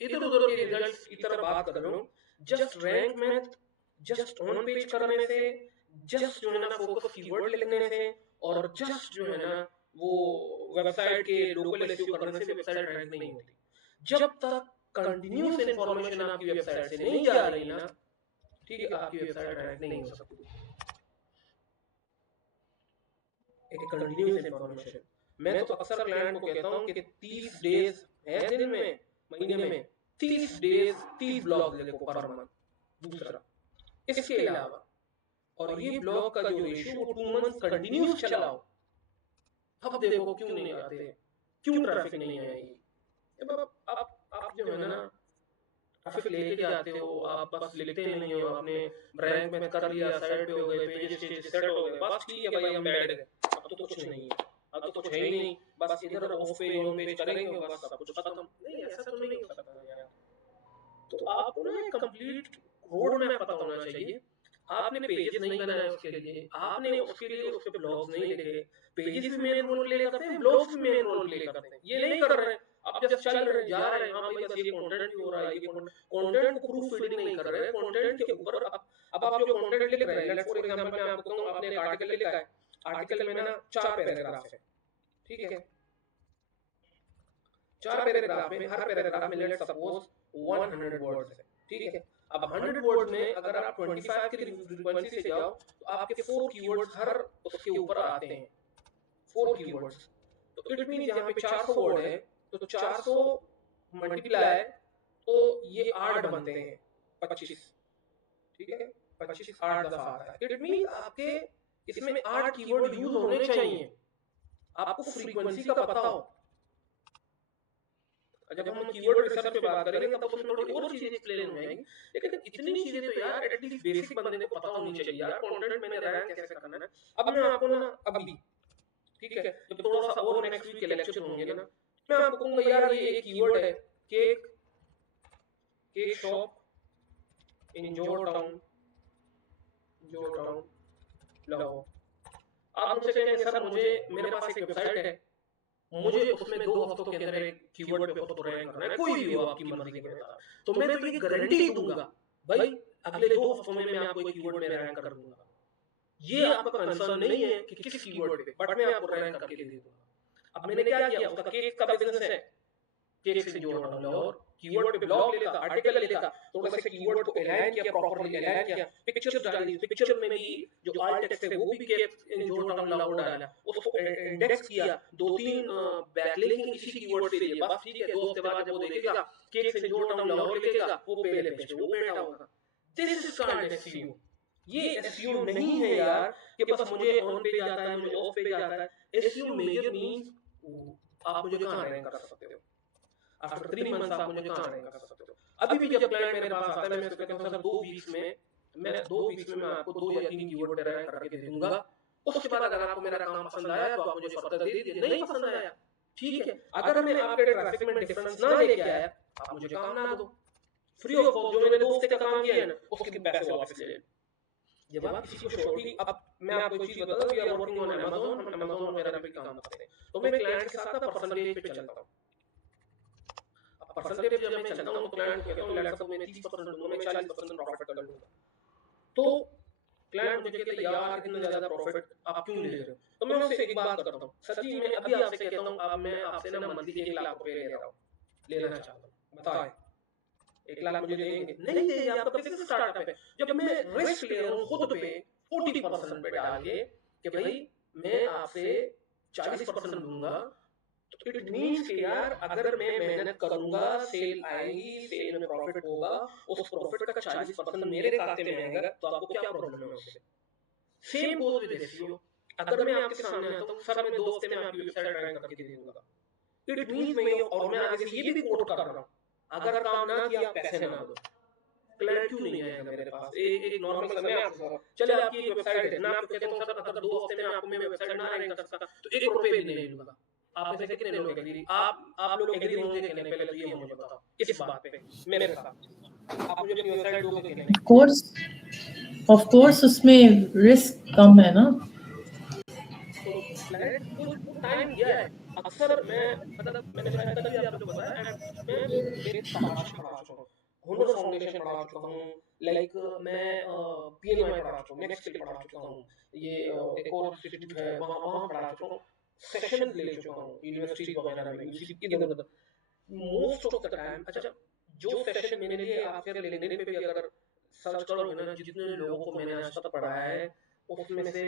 इधर उधर के रिजल्ट्स की तरफ बात कर रहे हो, just rank math, just on page करने से, जस्ट जो है ना फोकस कीवर्ड लिखने से, और जस्ट जो है ना वो वेबसाइट के लोकल एसईओ करने से वेबसाइट रैंक नहीं होती। जब तक कंटिन्यूस इंफॉर्मेशन आपकी वेबसाइट से नहीं जा रही ना, ठीक है, आपकी वेबसाइट रैंक नहीं हो सकती। एक कंटिन्यूस इन्फॉर्मेशन। मैं तो अक्सर क्लाइंट को कहता हूँ कि 30 डेज है दिन में, महीने में 30 डेज 30 ब्लॉग लिखो पर मंथ। दूसरा इसके अलावा, और ये ब्लॉग का जो रेशियो वो 2 मंथ्स कंटिन्यूस चलाओ, अब देखो क्यों नहीं आते, क्यों ट्रैफिक नहीं आएगी। अब आप जो है ना ट्रैफिक लेके जाते हो, आप बस लिखते नहीं हो, आपने रैंक में कर लिया, साइड पे हो गए, पेज सेट हो गए, बस ठीक है भाई हम बैठ गए, अब तो कुछ नहीं है, अब तो कुछ है ही नहीं, बस इधर ऑफ पेज ऑन पेज करेंगे, बस सब कुछ खत्म। नहीं, ऐसा तो नहीं हो सकता यार। तो आपको ना एक कंप्लीट रोड मैप पता होना चाहिए। आपने पेजेस नहीं बनाए उसके लिए, आपने उसके लिए उस पे ब्लॉग्स नहीं लिखे। पेजेस भी मेन रोल प्ले करते हैं, ब्लॉग्स भी मेन रोल प्ले करते हैं, ये नहीं कर रहे हैं। आप जस्ट चल रहे हैं, जा रहे हैं, हाँ भाई बस ये कंटेंट भी हो रहा है, ये कंटेंट को प्रूफ फीडिंग नहीं कर रहे, कंटेंट के ऊपर अब आप जो कंटेंट लिख रहे हैं, लेट्स फॉर एग्जांपल मैं आपको कहूं, आपने एक आर्टिकल लिखा है, आर्टिकल में ना 4 पैराग्राफ है, ठीक है, 4 पैराग्राफ में, हर पैराग्राफ में लेट्स सपोज 100 वर्ड्स है, ठीक है। अब 100 वर्ड में अगर आप 25 की फ्रीक्वेंसी से जाओ तो आपके 4 कीवर्ड्स हर उसके ऊपर आते हैं, 4 कीवर्ड्स। तो इट मींस यहाँ पे 400 वर्ड है, तो 400 मल्टीप्लाई, तो ये 8 बनते हैं, 25, ठीक है, 25 8 दफा आता है। इट मींस आपके इसमें 8 कीवर्ड यूज होने चाहिए, आपको फ्रीक्वेंसी का पता हो। जब हम कीवर्ड रिसर्च पे बात करेंगे तब उसमें थोड़ी और चीजें एक्सप्लेन हो जाएंगी, लेकिन इतनी चीजें तो यार एटलीस्ट बेसिक बंदे को पता होनी चाहिए यार, कंटेंट मैंने रैंक कैसे करना है। अब मैं आपको ना अभी, ठीक है, जब थोड़ा सा और नेक्स्ट वीक के लेक्चर होंगे ना, मैं आपको कहूंगा यार ये एक कीवर्ड है, cake, cake shop in Georgetown, Georgetown Lahore. आप मुझसे कहेंगे सर मुझे, मेरे पास एक वेबसाइट है, मुझे उसमें 2 हफ्तों के अंदर एक कीवर्ड पे खुद रैंक करना है, कोई भी हो आपकी मर्जी के बता, तो मैं तो ये गारंटी दूंगा भाई अगले 2 हफ्तों में मैं आपको एक कीवर्ड में रैंक कर दूंगा। ये आपका कंसर्न नहीं है कि किस कीवर्ड पे, बट मैं आपको रैंक करके दे दूंगा। अब मैंने क्या किया, उसका केक का बिजनेस है, केक से जोड़ डाला और कीवर्ड पे ब्लॉग ले लेता, आर्टिकल ले लेता, थोड़ा सा कीवर्ड को अलाइन किया, प्रॉपर्ली अलाइन किया, पिक्चर्स डाली, पिक्चर में भी जो आल्ट टेक्स्ट है वो भी केक इन जोड़ डाला डाला, उसको इंडेक्स किया, 2-3 बैकलिंकिंग इसी कीवर्ड से लिए, बस ठीक है, 2 हफ्ते बाद जब वो देखेगा केक से जोड़ डाला लाहौर लिखेगा, वो पहले पेज पे वो बैठा होगा। This is called SEO. ये एसईओ नहीं है यार कि बस मुझे ऑन पेज आता है, मुझे ऑफ पेज आता है। एसईओ मेजर मींस आप मुझे कहां रैंक कर सकते हो, आफ्टर 3 मंथ्स आप मुझे कहां रैंक कर सकते हो। अभी भी जब क्लाइंट मेरे पास आता है मैं उसको कहता हूं सर 2 वीक्स में मैं आपको 2 या 3 कीवर्ड पे रैंक करके दे दूंगा, उसके बाद अगर आपको मेरा काम पसंद आया तो आप मुझे फर्दर दे दीजिए, नहीं पसंद आया ठीक है, अगर मैं आपके ट्रैफिक में डिफरेंस ना लेके आया आप मुझे काम ना दो, फ्री ऑफ कॉस्ट। जो मैंने 2 हफ्ते का काम किया है ना उसके पैसे वापस ले लें। जब आप किसी को शॉर्टली, अब मैं आपको एक चीज बताता हूं, we are working on Amazon, हम अमेज़न वगैरह पे काम करते हैं, तो मैं क्लाइंट के साथ ना परसेंटेज पे चलता हूं। परसेंटेज जब मैं चलता हूं तो क्लाइंट को कहता हूं लेट्स सपोज मैं 30% दूंगा, मैं 40% प्रॉफिट कर लूंगा, तो क्लाइंट मुझे कहता है यार इतना ज्यादा प्रॉफिट आप क्यों ले रहे हो, तो मैं उससे एक बात करता हूं, सर जी मैं अभी आपसे कहता हूं अब मैं आपसे ना मंथली 1 लाख रुपए ले रहा हूं, लेना चाहता हूं, बताएं 1 लाख मुझे देंगे? नहीं देंगे, आपका बिजनेस स्टार्टअप है। जब मैं रिस्क ले रहा हूं खुद पे 40% पे डाल के कि भाई मैं आपसे 40% दूंगा, तो इट मींस कि यार अगर मैं मेहनत करूंगा, सेल आएगी, सेल में प्रॉफिट होगा, उस प्रॉफिट का 40% मेरे खाते में आएगा, तो आपको क्या प्रॉब्लम है उससे? Same goes with SEO. अगर मैं आपके सामने आता हूं सर मैं 2 हफ्ते में आपकी वेबसाइट रैंक करके दे दूंगा, इट मींस मैं, और मैं आगे से ये भी कोट कर रहा हूं, अगर काम ना किया पैसे ना दो, क्लाइंट क्यों नहीं आएगा मेरे पास? एक नॉर्मल समय आपको चले आपकी एक वेबसाइट है, मैं आपको कहता हूं सर अगर 2 हफ्ते में आपको मैं वेबसाइट ना रैंक कर सका तो 1 रुपए भी नहीं लूंगा। आप में से कितने लोग एग्री, आप लोग एग्री होंगे कि नहीं, पहले तो ये मुझे बताओ इस बात पे मेरे साथ, आप मुझे अपनी वेबसाइट दोगे कि नहीं? ऑफ कोर्स उसमें रिस्क कम है ना। तो क्लाइंट कुछ टाइम गया है, अक्सर मैं मतलब मैंने शायद कल भी आपको बताया, मैं एक तमाशा पढ़ा चुका हूं, हुनर फाउंडेशन पढ़ा चुका हूं, लाइक मैं पीएनवाई पढ़ा चुका हूं, नेक्स्ट स्किल पढ़ा चुका हूं, ये एक और इंस्टीट्यूट है वहां पढ़ा चुका हूं, सेशन ले चुका हूं यूनिवर्सिटी वगैरह में, इधर उधर मोस्ट ऑफ द टाइम। अच्छा, जो सेशन मैंने लिए आप फिर लिंक्डइन पे भी अगर सर्च करोगे ना, जितने लोगों को मैंने आज तक पढ़ाया है उसमें से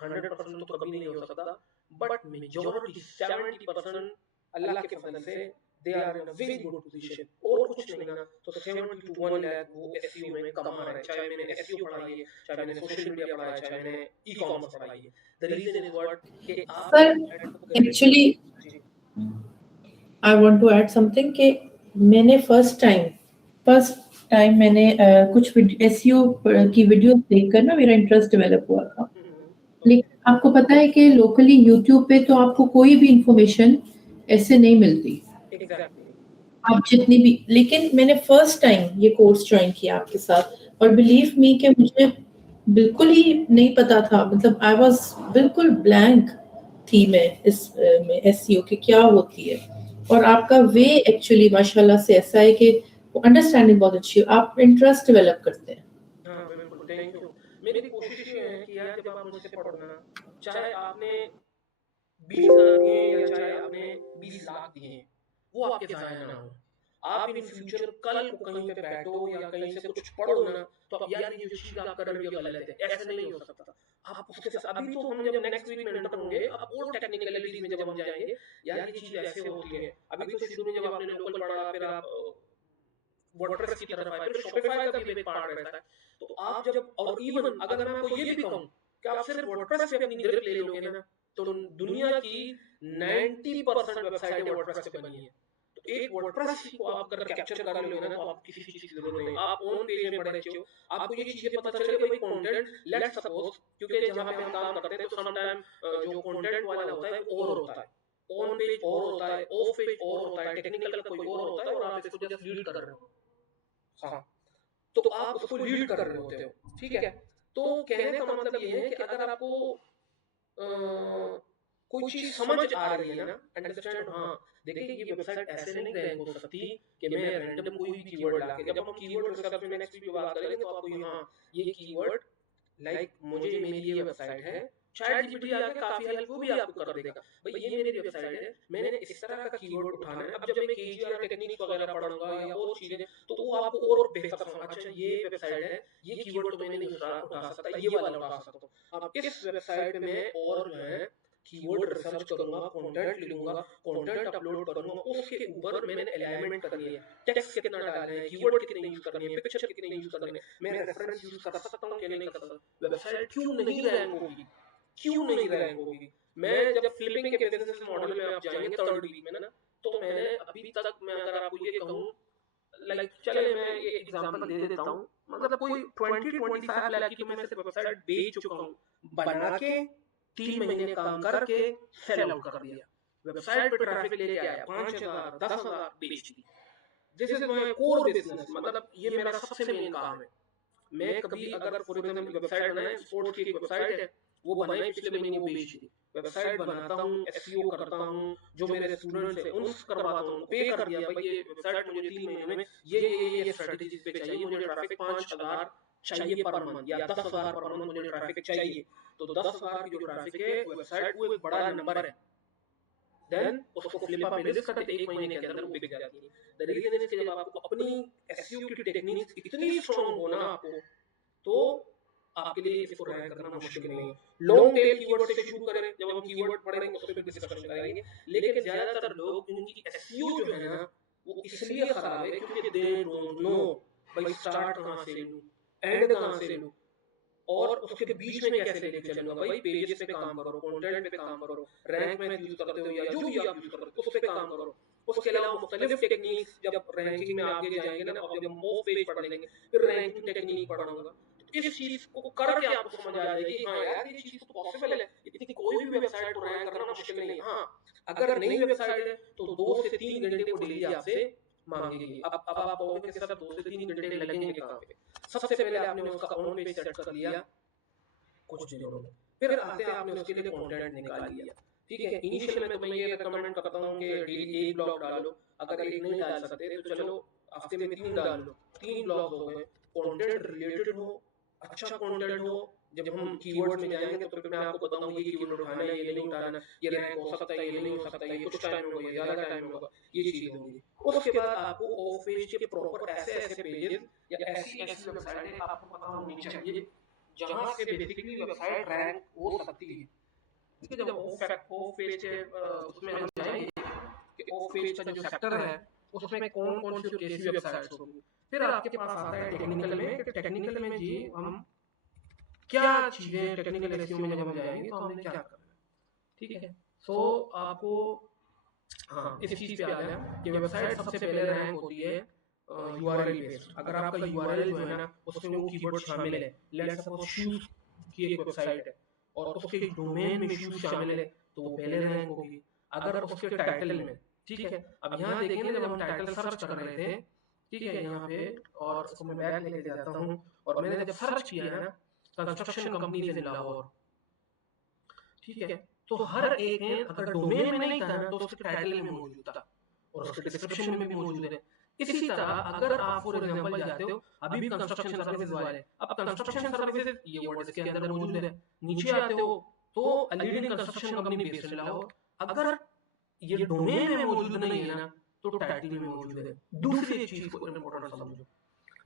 100% तो कभी नहीं हो सकता, बट मेजॉरिटी 70% अल्लाह के फजल से they are in a very good position. और कुछ नहीं ना तो 70 to 1 लाख वो एसईओ में कमा रहे हैं, चाहे मैंने एसईओ पढ़ाई है, चाहे मैंने सोशल मीडिया पढ़ा है, चाहे मैंने ई कॉमर्स पढ़ाई है। द रीजन इज व्हाट कि आप सर वेबसाइट को कर रहे एक्चुअली हैं। जी I want to add something कि मैंने फर्स्ट टाइम मैंने कुछ एसईओ की वीडियोस देखकर ना मेरा इंटरेस्ट डेवलप हुआ था। लेकिन आपको पता है कि लोकली यूट्यूब पे तो आपको कोई भी इंफॉर्मेशन ऐसे नहीं मिलती, एग्जैक्टली। आप जितनी भी। लेकिन मैंने फर्स्ट टाइम ये कोर्स ज्वाइन किया आपके साथ और बिलीव मी कि मुझे बिल्कुल ही नहीं पता था, मतलब आई वाज बिल्कुल ब्लैंक थी मैं में एसईओ की क्या होती है। और आपका वे एक्चुअली माशाल्लाह से ऐसा है कि अंडरस्टैंडिंग बहुत अच्छी है, आप इंटरेस्ट डेवलप करते हैं। हाँ बिल्कुल, थैंक यू। मेरी कोशिश ये है कि यार जब आप मुझसे पढ़ो ना, चाहे आपने 20,000 दिए या चाहे आपने 20 लाख दिए हैं, वो आपके ज़ाया ना हो। आप इन फ्यूचर कल को कहीं पे बैठो या कहीं से कुछ पढ़ो ना, तो अब यार ये जो चीज़ आप कर रहे हो ये गलत है, ऐसा नहीं हो सकता। आप उसके साथ अभी तो हम जब नेक्स्ट वीक में एंटर होंगे, अब और टेक्निकलिटीज में जब हम जाएंगे, यार ये चीज़ ऐसे होती है। अभी तो शुरू में जब आपने लोकल पढ़ा, फिर आप वर्डप्रेस की तरफ आए, फिर शॉपिफाई का भी एक पार्ट रहता है। तो आप जब, और इवन अगर मैं आपको ये भी कहूँ कि आप सिर्फ वर्डप्रेस पे अपनी ग्रिप ले लोगे ना, तो दुनिया की 90% वेबसाइटें वर्डप्रेस पे बनी है। तो एक वर्डप्रेस को आप अगर कैप्चर कर लोगे ना, तो आपको किसी चीज की जरूरत नहीं। आप ऑन पेज में बड़े अच्छे हो, आपको ये चीजें पता चले भाई कंटेंट, लेट्स सपोज, क्योंकि जहां पे हम काम करते हैं तो सम टाइम जो कंटेंट वाला होता है वो और होता है, ऑन पेज और होता है, ऑफ पेज और होता है, टेक्निकल का कोई और होता है, और आप इसको जस्ट रीड कर रहे हो। हाँ, तो आप उसको लीड कर रहे होते हो, ठीक है। तो कहने का मतलब ये है कि अगर आपको कोई चीज समझ आ रही है ना, अंडरस्टैंड, हाँ देखिए ये वेबसाइट ऐसे नहीं रैंक हो सकती कि मैं रैंडम कोई भी कीवर्ड लाके, जब हम कीवर्ड रिसर्च में नेक्स्ट वीडियो बात करेंगे तो आपको हाँ ये कीवर्ड, लाइक मुझे, मेरी ये वेबसाइट है, चैट जीपीटी आके काफी हेल्प वो भी आपको कर देगा। भाई ये मेरी वेबसाइट है, मैंने इस तरह का कीवर्ड उठाना है, अब जब मैं केजीआर टेक्निक्स वगैरह पढ़ूंगा या और चीजें, तो वो आपको और बेहतर समझ, अच्छा ये वेबसाइट है, ये कीवर्ड तो मैंने नहीं उठा सकता, ये वाला उठा सकता हूँ। अब इस वेबसाइट में और जो है कीवर्ड रिसर्च करूंगा, कंटेंट लिखूंगा, कंटेंट अपलोड करूंगा, उसके ऊपर मैंने अलाइनमेंट करनी है, टेक्स्ट कितना डालना है, कीवर्ड कितने यूज करनी है, पिक्चर कितने यूज करने हैं, मैं रेफरेंस यूज कर सकता हूं कि नहीं कर सकता। वेबसाइट क्यों नहीं रैंक होगी, क्यों नहीं रैंक होगी। मैं जब फ्लिपिंग के बिजनेस मॉडल में आप जाएंगे थर्ड वीक में ना, तो मैंने अभी तक, मैं अगर आपको ये कहूँ, लाइक चले मैं ये एग्जांपल दे देता हूँ, मतलब कोई 20-25 लाख की तो मैं सिर्फ वेबसाइट बेच चुका हूँ, बना के 3 महीने काम करके सेल आउट कर दिया, वेबसाइट पे ट्रैफिक लेके आया, 5,000 10,000 बेच दी। This is my core business, मतलब ये मेरा सबसे मेन काम है। मैं कभी अगर फॉर एग्जांपल वेबसाइट बनाए, स्पोर्ट्स की एक वेबसाइट है, वो बनाई पिछले महीने, वो बेच दी। वेबसाइट बनाता हूँ, एसईओ करता हूँ, जो मेरे स्टूडेंट्स हैं उनसे करवाता हूँ, पे कर दिया भाई ये वेबसाइट मुझे 3 महीने में ये स्ट्रेटेजीज पे चाहिए, मुझे ट्रैफिक 5,000 चाहिए पर मंथ या 10,000 पर मंथ मुझे ट्रैफिक चाहिए। तो 10,000 की जो ट्रैफिक है वेबसाइट, वो एक बड़ा नंबर है। देन उसको फ्लिपा पे लिस्ट करते, 1 महीने के अंदर वो बिक जाती है। द रीजन इज कि जब आपको अपनी एसईओ की टेक्निक्स इतनी स्ट्रांग हो ना आपको, तो आपके लिए इसको रैंक करना मुश्किल नहीं है। लॉन्ग टेल कीवर्ड से शुरू करें, जब हम कीवर्ड पढ़ेंगे उस पर भी डिस्कशन करेंगे। लेकिन ज्यादातर लोग उनकी एसईओ जो है ना, वो इसलिए खराब है क्योंकि दे डोंट नो भाई स्टार्ट कहाँ से लूं, एंड कहाँ से लूं, और उसके बीच में कैसे लेके चलूंगा। भाई पेजेस पे काम करो, कंटेंट पे काम करो, रैंक में यूज करते हो या जो भी आप यूज करते हो उस पे काम करो। उसके अलावा मुख्तलिफ टेक्निक्स, जब रैंकिंग में आगे जाएंगे ना, अब जब ऑफ पेज पढ़ लेंगे, फिर रैंकिंग टेक्निक पढ़ूंगा, तो इस चीज को करके आपको समझ आ जाएगी हाँ यार ये चीज तो पॉसिबल है, इतनी कोई भी वेबसाइट को रैंक करना मुश्किल नहीं है। हाँ, अगर नई वेबसाइट है तो 2 से 3 घंटे वो डेली आपसे मांगेगी। अब आप कहोगे कि सर 2 से 3 घंटे लगेंगे कहाँ पे। सबसे पहले आपने उसका ऑन पेज सेट कर लिया कुछ दिनों में, फिर आते हैं आपने उसके लिए कंटेंट निकाल लिया, ठीक है। इनिशियल में तो मैं ये रिकमेंड करता हूँ कि डेली एक ब्लॉग डालो, अगर एक नहीं डाल सकते तो चलो हफ्ते में 3 डाल लो, 3 ब्लॉग हो गए, कंटेंट रिलेटेड हो, अच्छा कंटेंट हो। जब हम कीवर्ड्स में जाएंगे तो फिर मैं आपको बताऊंगा ये कीवर्ड उठाना है, ये नहीं उठाना, ये रैंक हो सकता है, ये नहीं हो सकता, ये कुछ टाइम होगा, ये ज्यादा टाइम होगा, ये चीज होगी। उसके बाद आपको ऑफ पेज के प्रॉपर ऐसे ऐसे पेजेस या ऐसी ऐसी वेबसाइटें आपको पता होनी चाहिए जहाँ से बेसिकली वेबसाइट रैंक हो सकती है। ठीक है, जब ऑफ पेज के उसमें हम जाएंगे कि ऑफ पेज का जो सेक्टर है उसमें कौन कौन सी कैसी वेबसाइट्स होंगी, फिर आपके पास आता है टेक्निकल में कि टेक्निकल में जी हम क्या चीज़ें टेक्निकल एसईओ में जब हम जाएंगे तो हमने क्या करना है। ठीक है, सो आपको हाँ इस चीज़ पे आ गया कि वेबसाइट सबसे पहले रैंक होती है यूआरएल बेस्ड। अगर आपका यूआरएल जो है ना उसमें वो कीवर्ड शामिल है, लेट्स सपोज शूज की एक वेबसाइट है और उसके डोमेन में शूज शामिल है तो वो पहले रैंक होगी। अगर उसके टाइटल में, ठीक है, अब यहाँ देखेंगे जब हम टाइटल सर्च कर रहे थे, ठीक है, यहाँ पे और इसको मैं बैक लेके जाता हूँ और मैंने जब सर्च किया है ना कंस्ट्रक्शन कंपनीज इन लाहौर, ठीक है, तो हर एक में अगर डोमेन में नहीं था ना तो उसके टाइटल में मौजूद था और उसके डिस्क्रिप्शन में भी मौजूद है। इसी तरह अगर आप फॉर एग्जांपल जाते हो अभी भी कंस्ट्रक्शन सर्विसेज वाले, अब कंस्ट्रक्शन सर्विसेज ये वर्ड इसके अंदर मौजूद है, नीचे आते हो तो leading construction company based Lahore, अगर ये डोमेन में मौजूद नहीं है ना तो टाइटल में मौजूद है। दूसरी एक चीज को इंपॉर्टेंट समझो,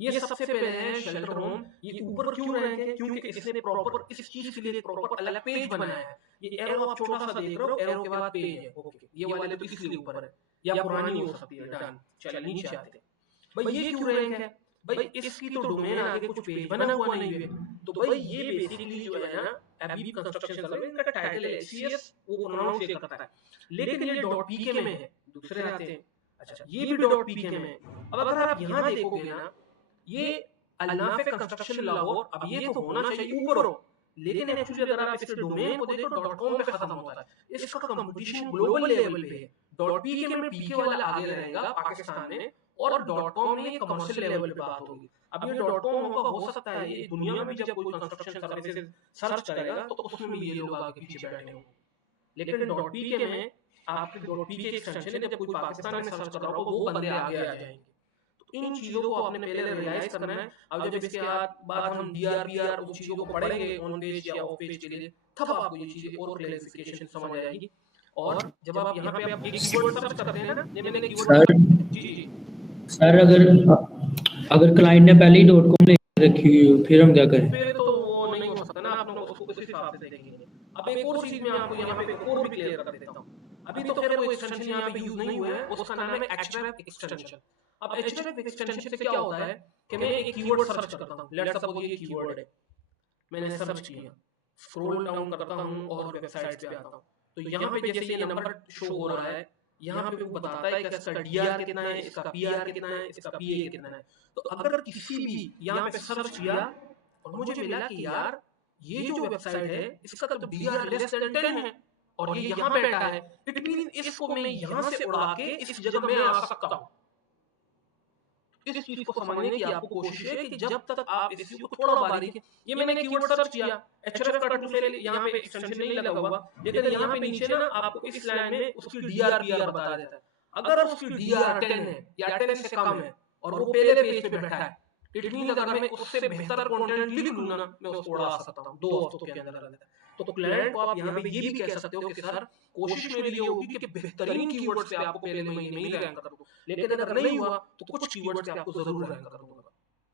ये सबसे पहले है शेल्टर होम, ये ऊपर क्यों रैंक है क्योंकि इसने प्रॉपर इस चीज के लिए प्रॉपर अलग पेज बनाया है। ये एरो आप छोटा सा देख रहे हो, एरो के बाद पेज है, ओके, ये वाले तो इसलिए ऊपर है या पुरानी हो सकती है, डन। चल नीचे आते हैं, भाई ये क्यों रैंक है, भाई इसकी तो डोमेन आगे कुछ पेज बना हुआ नहीं है, तो भाई ये बेसिकली जो है ना अभी कंस्ट्रक्शन सर्विस का टाइटल है सीएस, वो प्रोनाउंस ये करता है, लेकिन ये डॉट पीके में है। दूसरे आते हैं, अच्छा ये भी डॉट पीके में है। अब अगर आप यहाँ देखोगे ना ये अल्नाफे कंस्ट्रक्शन लाहौर, अब ये तो होना चाहिए ऊपर हो, लेकिन एक्चुअली अगर आप इसके डोमेन को देखो .com पे खत्म होता है। इसका कंपटीशन ग्लोबल लेवल पे है, .pk में पीके वाला आगे रहेगा पाकिस्तान में और .com में ये कमर्शियल लेवल पे बात होगी। अब ये .com होगा, हो सकता है ये दुनिया में जब कोई कंस्ट्रक्शन सर्विसेज सर्च करेगा तो उसमें भी ये लोग आगे पीछे बैठे होंगे, लेकिन .pk में आपके .pk एक्सटेंशन जब कोई पाकिस्तान में सर्च कर रहा हो वो बंदे आगे आ जाएंगे। इन चीजों को आपने पहले रियलाइज करना है। अब जब इसके बाद हम डीआरपीआर उन चीजों को पढ़ेंगे ऑन पेज या ऑफ पेज के लिए, तब आपको ये चीजें और क्लैरिफिकेशन समझ आएगी। और जब आप यहाँ पे आप एक कीवर्ड सर्च करते हैं ना, ये मैंने कीवर्ड जी सर अगर क्लाइंट ने पहले ही .com ले रखी हुई हो फिर हम क्या करें? फिर तो वो नहीं हो सकता ना, आप लोग उसको उस हिसाब से देखेंगे। अब एक और चीज मैं आपको यहाँ पे और भी क्लियर कर देता हूँ। अभी तो खैर वो एक्सटेंशन यहाँ पे यूज नहीं हुआ है, उसका नाम है href एक्सटेंशन। अब href एक्सटेंशन से क्या होता है कि मैं एक कीवर्ड सर्च करता हूँ, लेट्स सपोज ये कीवर्ड है, मैंने सर्च किया, स्क्रॉल डाउन करता हूँ और वेबसाइट पे आता हूँ, तो यहाँ पे जैसे ये नंबर शो हो रहा है, यहाँ पे वो बताता है कि इसका डीआर कितना है, इसका पीआर कितना है, इसका पीए कितना है। तो अगर किसी भी यहाँ पे सर्च किया और मुझे मिला कि यार ये जो वेबसाइट है इसका तो डीआर लेस देन 10 है और ये यहाँ बैठा है, इट मीन इसको मैं यहाँ से उड़ा के इस जगह में आ सकता हूँ। इस चीज को समझने की आपको कोशिश है कि जब तक आप इस चीज को थोड़ा बारीक, ये मैंने कीवर्ड सर्च किया, href का टूल से यहाँ पे एक्सटेंशन नहीं लगा हुआ, लेकिन यहाँ पे नीचे ना आपको इस लाइन में उसकी डीआरपीआर बता देता है। अगर उसकी डीआर 10 है या 10 से कम है और वो पहले पेज पे बैठा है, इट मीन अगर मैं उससे बेहतर कंटेंट लिख लूँ ना, मैं उसको उड़ा सकता हूँ 2 हफ्तों के अंदर। तो क्लाइंट को आप यहाँ पे ये भी कह सकते हो कि सर कोशिश मेरी ये होगी कि बेहतरीन कीवर्ड्स पे आपको पहले महीने में ही रैंक कर दूं, लेकिन अगर नहीं हुआ तो कुछ कीवर्ड्स पे आपको जरूर रैंक कर दूंगा।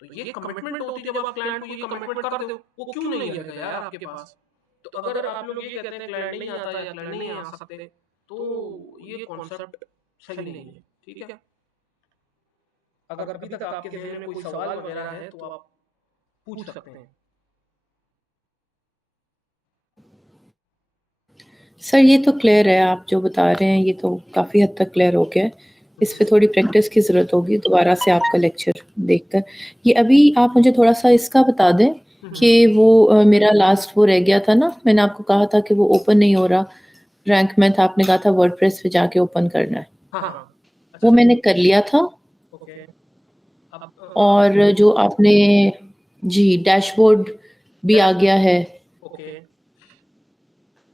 तो ये कमिटमेंट होती है, जब आप क्लाइंट को ये कमिटमेंट कर दो, वो क्यों नहीं आएगा यार आपके पास। तो अगर आप लोग ये कहते हैं क्लाइंट नहीं आता या क्लाइंट नहीं आ सकते, तो ये कॉन्सेप्ट सही नहीं है। ठीक है, अगर अभी तक आपके जहन में कोई सवाल वगैरह है तो आप पूछ सकते हैं। सर ये तो क्लियर है, आप जो बता रहे हैं ये तो काफ़ी हद तक क्लियर हो गया है। इस पे थोड़ी प्रैक्टिस की ज़रूरत होगी दोबारा से आपका लेक्चर देखकर। ये अभी आप मुझे थोड़ा-सा इसका बता दें कि वो मेरा लास्ट वो रह गया था ना, मैंने आपको कहा था कि वो ओपन नहीं हो रहा, रैंक मैथ आपने कहा था वर्डप्रेस पे जाके ओपन करना है। हाँ, वो मैंने कर लिया था। ओके। और जो आपने जी डैशबोर्ड भी आ गया है ओके,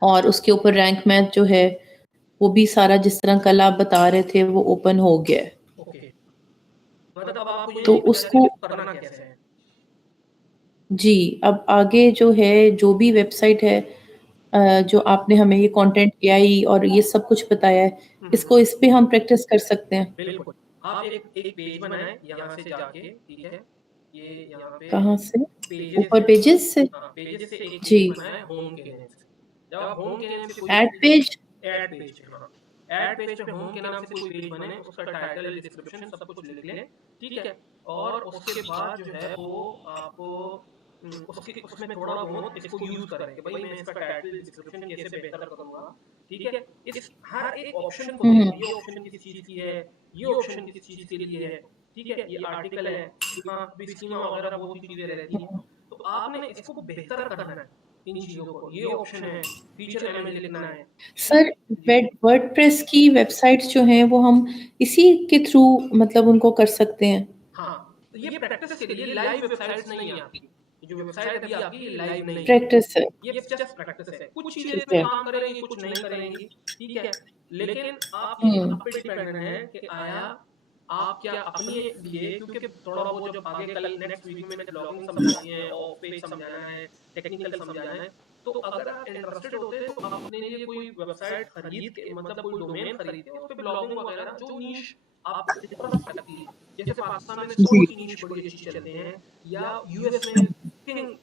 और उसके ऊपर रैंक मैथ जो है वो भी सारा जिस तरह कल आप बता रहे थे वो ओपन हो गया है। ओके, मतलब अब आपको ये तो नहीं पता उसको कि करना कैसे है। जी, अब आगे जो है जो भी वेबसाइट है जो आपने हमें ये कंटेंट एआई और ये सब कुछ बताया है, इसको इस पे हम प्रैक्टिस कर सकते हैं। बिल्कुल, आप एक पेज बनाएं यहाँ से जाके, ठीक है, ये यहाँ पे कहाँ से? पेजेस ऊपर है, पेजेस से? हाँ पेजेस से एक जी। पेज बना है होम के नेम से। जब आप होम के नेम से कोई ऐड पेज? ऐड पेज पे, हाँ ऐड पेज पे होम के नाम से कोई पेज बने, उसका टाइटल डिस्क्रिप्शन सब कुछ लिख लें, ठीक है। और उसके बाद जो है वो आप उसके उसमें थोड़ा बहुत इसको यूज करें कि भाई मैं इसका टाइटल डिस्क्रिप्शन कैसे बेहतर करूंगा, ठीक है। इस हर एक ऑप्शन को हम्म। देखें, ये ऑप्शन किस चीज की है, ये ऑप्शन किस चीज के लिए है, ठीक है। ये आर्टिकल है, हाँ अभी स्कीमा वगैरह बहुत सी चीजें रहती हैं, तो आपने इसको बेहतर करना है इन चीजों को। ये ऑप्शन है, फीचर एमएल लिखना है सर, जी। वर्डप्रेस की वेबसाइट्स जो हैं वो हम इसी के थ्रू मतलब उनको कर सकते हैं? हाँ तो ये प्रैक्टिस के लिए, लाइव वेबसाइट्स नहीं है आपकी, ये जो वेबसाइट अभी आपकी ये लाइव नहीं है, प्रैक्टिस है। ये जस्ट प्रैक्टिस है। कुछ चीजें ठीक इसमें है। काम करेंगी, कुछ नहीं करेंगी, ठीक है। लेकिन आप ये हम्म। आप पे डिपेंड है कि आया आप क्या अपने लिए, क्योंकि थोड़ा बहुत जब आगे कल नेक्स्ट वीक में ब्लॉगिंग समझानी है, ऑफ पेज समझाना है, टेक्निकल समझाना है, तो अगर आप इंटरेस्टेड होते हैं तो आप अपने लिए कोई वेबसाइट खरीद के, मतलब कोई डोमेन खरीद के उस पे ब्लॉगिंग वगैरह जो नीश आपको इंटरेस्ट लगती है, जैसे पाकिस्तान में जी। स्पोर्ट्स की नीश बड़ी अच्छी चलते हैं, या यूएस में कुकिंग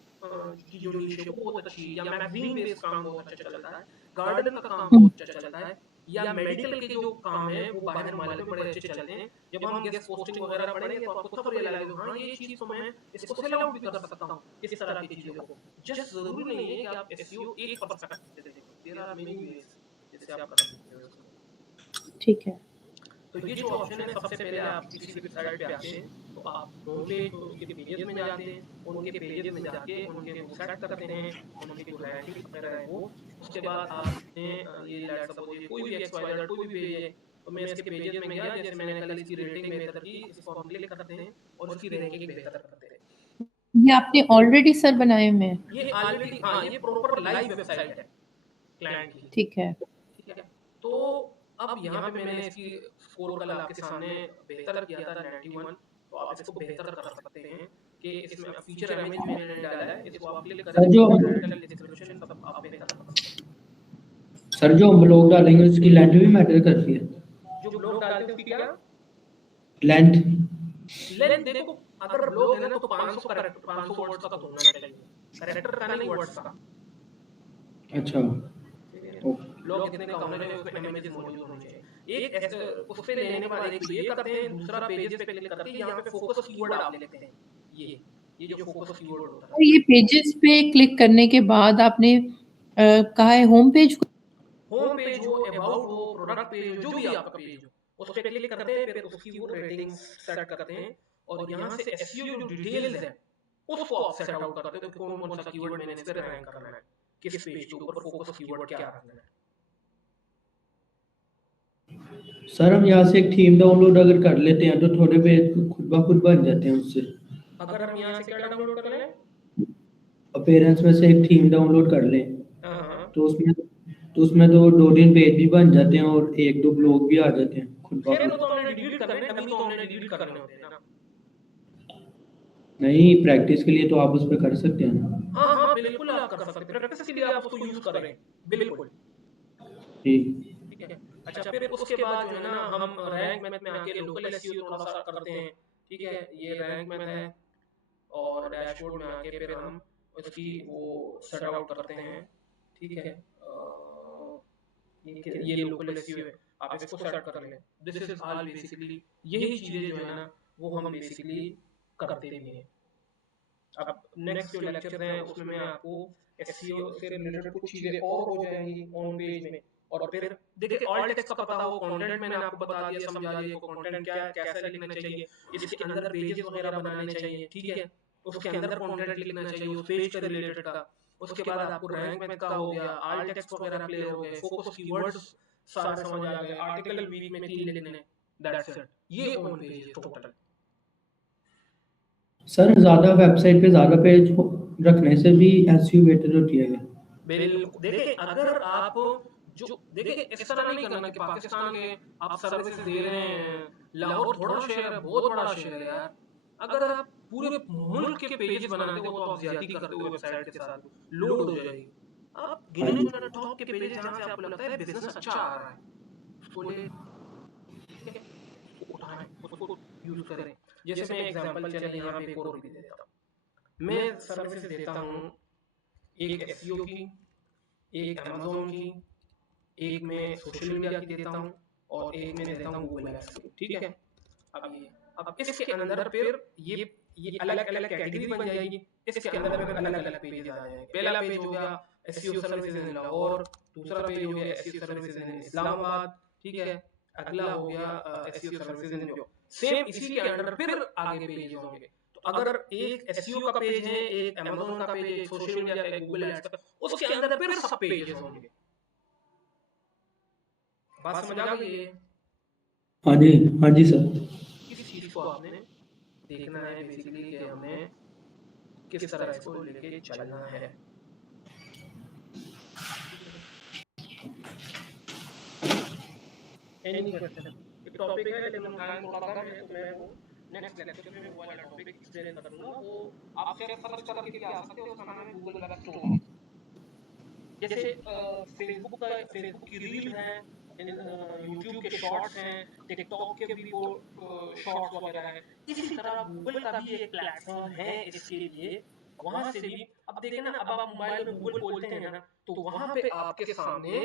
की जो नीश है वो बहुत अच्छी, या मैगजीन बेस्ड काम बहुत अच्छा चलता है, गार्डन का काम हम्म। बहुत अच्छा चलता है, या मेडिकल के जो काम है वो बाहर मामले में बड़े अच्छे चलते हैं। जब हम गेस्ट पोस्टिंग वगैरह पढ़ेंगे तो आपको तब रियलाइज हो, हाँ ये चीज तो मैं इसको सेल आउट भी कर सकता हूँ, इस तरह की चीजों को। जस्ट जरूरी नहीं है कि आप एसईओ एक पर्सपेक्टिव से देखें, देयर आर मेनी वेज जिससे आप कर सकते हो इसको। ठीक है। तो ये जो ऑप्शन है, सबसे पहले आप किसी वेबसाइट पे आते हैं तो आप होम पेज उसके पेजेस में जाते हैं, उनके पेजेस में जाके उनके वो सेट करते हैं, उनकी जो रैंकिंग वगैरह है वो। उसके बाद आपने ये लेट्स सपोज ये कोई भी एक्स वाई जेड कोई भी पेज है, तो मैं इसके पेजेस में गया, जैसे मैंने कल इसकी रेटिंग बेहतर की, इसको हम क्लिक करते हैं और इसकी रैंकिंग बेहतर करते हैं। ये आपने ऑलरेडी सर बनाए हुए हैं? ये ऑलरेडी, हाँ ये प्रॉपर लाइव वेबसाइट है क्लाइंट की, ठीक है। ठीक है। तो अब यहाँ पे मैंने इसकी स्कोर कल आपके सामने बेहतर किया था 91, तो आप इसको बेहतर कर सकते हैं कि इसमें फीचर इमेज मैंने डाला है, इसको आप क्लिक सर करेंगे जो तो टाइटल डिस्क्रिप्शन सब आप बेहतर कर सकते हैं। सर जो हम ब्लॉग डालेंगे उसकी लेंथ भी मैटर करती है। जो ब्लॉग डालते हैं उसकी क्या लेंथ। लेंथ देखो, अगर ब्लॉग है ना तो 500 करेक्टर 500 वर्ड्स का तो होना चाहिए, करेक्टर का नहीं वर्ड्स का। अच्छा। ब्लॉग कितने का होना चाहिए, उसमें इमेजेस मौजूद होने चाहिए। उस पे लेने के बाद एक तो ये करते हैं, दूसरा पेजेस पे क्लिक करते हैं, यहाँ पे फोकस कीवर्ड आप लेते हैं, ये जो फोकस कीवर्ड होता और ये पेजेस पे क्लिक करने के बाद आपने कहा है होम पेज को? है, होम पेज हो, अबाउट हो, प्रोडक्ट पेज हो, जो भी आपका पेज हो, उस पे क्लिक करते हैं, फिर उसकी वो रेटिंग्स सेट करते हैं, और यहाँ से एसईओ जो डिटेल्स है उसको आप सेट आउट करते हो कि कौन कौन सा कीवर्ड मैंने इस पे रैंक करना है, किस पेज के ऊपर फोकस कीवर्ड क्या रखना है। सर हम यहाँ से एक थीम डाउनलोड अगर कर लेते हैं तो थोड़े पेज खुद ब खुद बन जाते हैं उससे। अगर हम यहाँ से क्या डाउनलोड कर लें, अपीयरेंस में से एक थीम डाउनलोड कर लें हाँ हाँ तो उसमें तो 2-3 पेज भी बन जाते हैं और 1-2 ब्लॉग भी आ जाते हैं खुद ब खैर वो खुद। तो हमने डिलीट करने हैं, डमी तो हमने डिलीट करने होते हैं ना। नहीं, प्रैक्टिस के लिए तो आप उस पर कर सकते हैं ना। हाँ हाँ बिल्कुल आप कर सकते हैं, प्रैक्टिस के लिए आप उसको यूज करें, बिल्कुल ठीक। ठीक है। अच्छा फिर उसके बाद जो है ना हम रैंक मैथ में आके लोकल एसईओ थोड़ा सा करते हैं, ठीक है। ये रैंक मैथ है, और डैशबोर्ड में आके फिर हम उसकी वो सेट आउट करते हैं, ठीक है। ये लोकल एसईओ है, आप इसको सेट कर लें। दिस इज ऑल बेसिकली यही चीजें जो है ना वो हम बेसिकली करते भी हैं। अब नेक्स्ट जो लेक्चर हैं उसमें मैं आपको एसईओ से रिलेटेड कुछ चीजें और हो जाएंगी ऑन पेज में, और फिर देखिए ऑल टेक्स्ट का पता हो, कंटेंट मैंने आपको बता दिया, समझा दिया को कंटेंट क्या कैसे लिखना चाहिए, इसके अंदर पेजेस वगैरह बनाने चाहिए, ठीक है। उसके अंदर कंटेंट लिखना चाहिए उस पेज के रिलेटेड का। उसके बाद आपको रैंक मैथ का हो गया, ऑल टेक्स्ट वगैरह क्लियर हो गए, फोकस कीवर्ड्स सारे समझ आ गए, आर्टिकल वीक में 3 लिखने, दैट्स इट, ये ऑन पेज है टोटल। सर ज़्यादा वेबसाइट पे ज़्यादा पेज रखने से भी एसईओ बेटर होती है क्या? बिल्कुल देखिए, अगर आप जो देखिए इस तरह नहीं करना कि पाकिस्तान के आप सर्विस दे रहे हैं, लाहौर थोड़ा शहर है, बहुत बड़ा शहर है यार। अगर आप पूरे मुल्क के पेजेस बनाते हो तो आप ज्यादती करते हो वेबसाइट के साथ, लोड हो जाएगी। आप हाँ गिने जी। चुने टॉप के पेजेस जहाँ से आपको लगता है बिजनेस अच्छा आ रहा है उसको ले, ठीक है, उसको उठाएं, उसको यूज करें। जैसे मैं एग्जांपल चले यहाँ पे एक और भी देता हूँ, मैं सर्विसेज देता हूँ एक एसईओ की, एक अमेज़न की, एक मैं सोशल मीडिया की देता हूँ और एक मैं देता हूँ गूगल एड्स की, ठीक है। अब इसके अंदर फिर ये अलग अलग कैटेगरी बन जाएगी, इसके अंदर फिर अलग अलग पेजेस आ जाएंगे। पहला पेज हो गया एसईओ सर्विसेज इन लाहौर, दूसरा पेज हो गया एसईओ सर्विसेज इन इस्लामाबाद, ठीक है। अगला हो गया एसईओ सर्विसेज इन जो, सेम इसी के अंडर फिर आगे पेज होंगे। तो अगर एक एसईओ का पेज है, एक अमेज़न का पेज है, एक सोशल मीडिया का, एक गूगल एड्स का, उसके अंदर फिर सब पेजेस होंगे। बात समझ आ गई है? हाँ जी सर। इस चीज को आपने देखना है बेसिकली कि हमें किस तरह इसको लेके चलना है। Any question? एक टॉपिक है लेकिन टाइम थोड़ा कम है, तो मैं वो नेक्स्ट लेक्चर में वो वाला टॉपिक एक्सप्लेन करूंगा। वो आप सिर्फ सर्च करके भी आ सकते हो, उसका नाम है गूगल वेब स्टोर। जैसे फेसबुक की रील है, यूट्यूब के शॉर्ट्स हैं, टिकटॉक के भी वो शॉर्ट्स वगैरह है। इसी तरह गूगल का भी एक प्लेटफॉर्म है इसके लिए। वहां से भी अब देखें ना, अब आप मोबाइल में गूगल बोलते हैं ना, तो वहां पे आपके सामने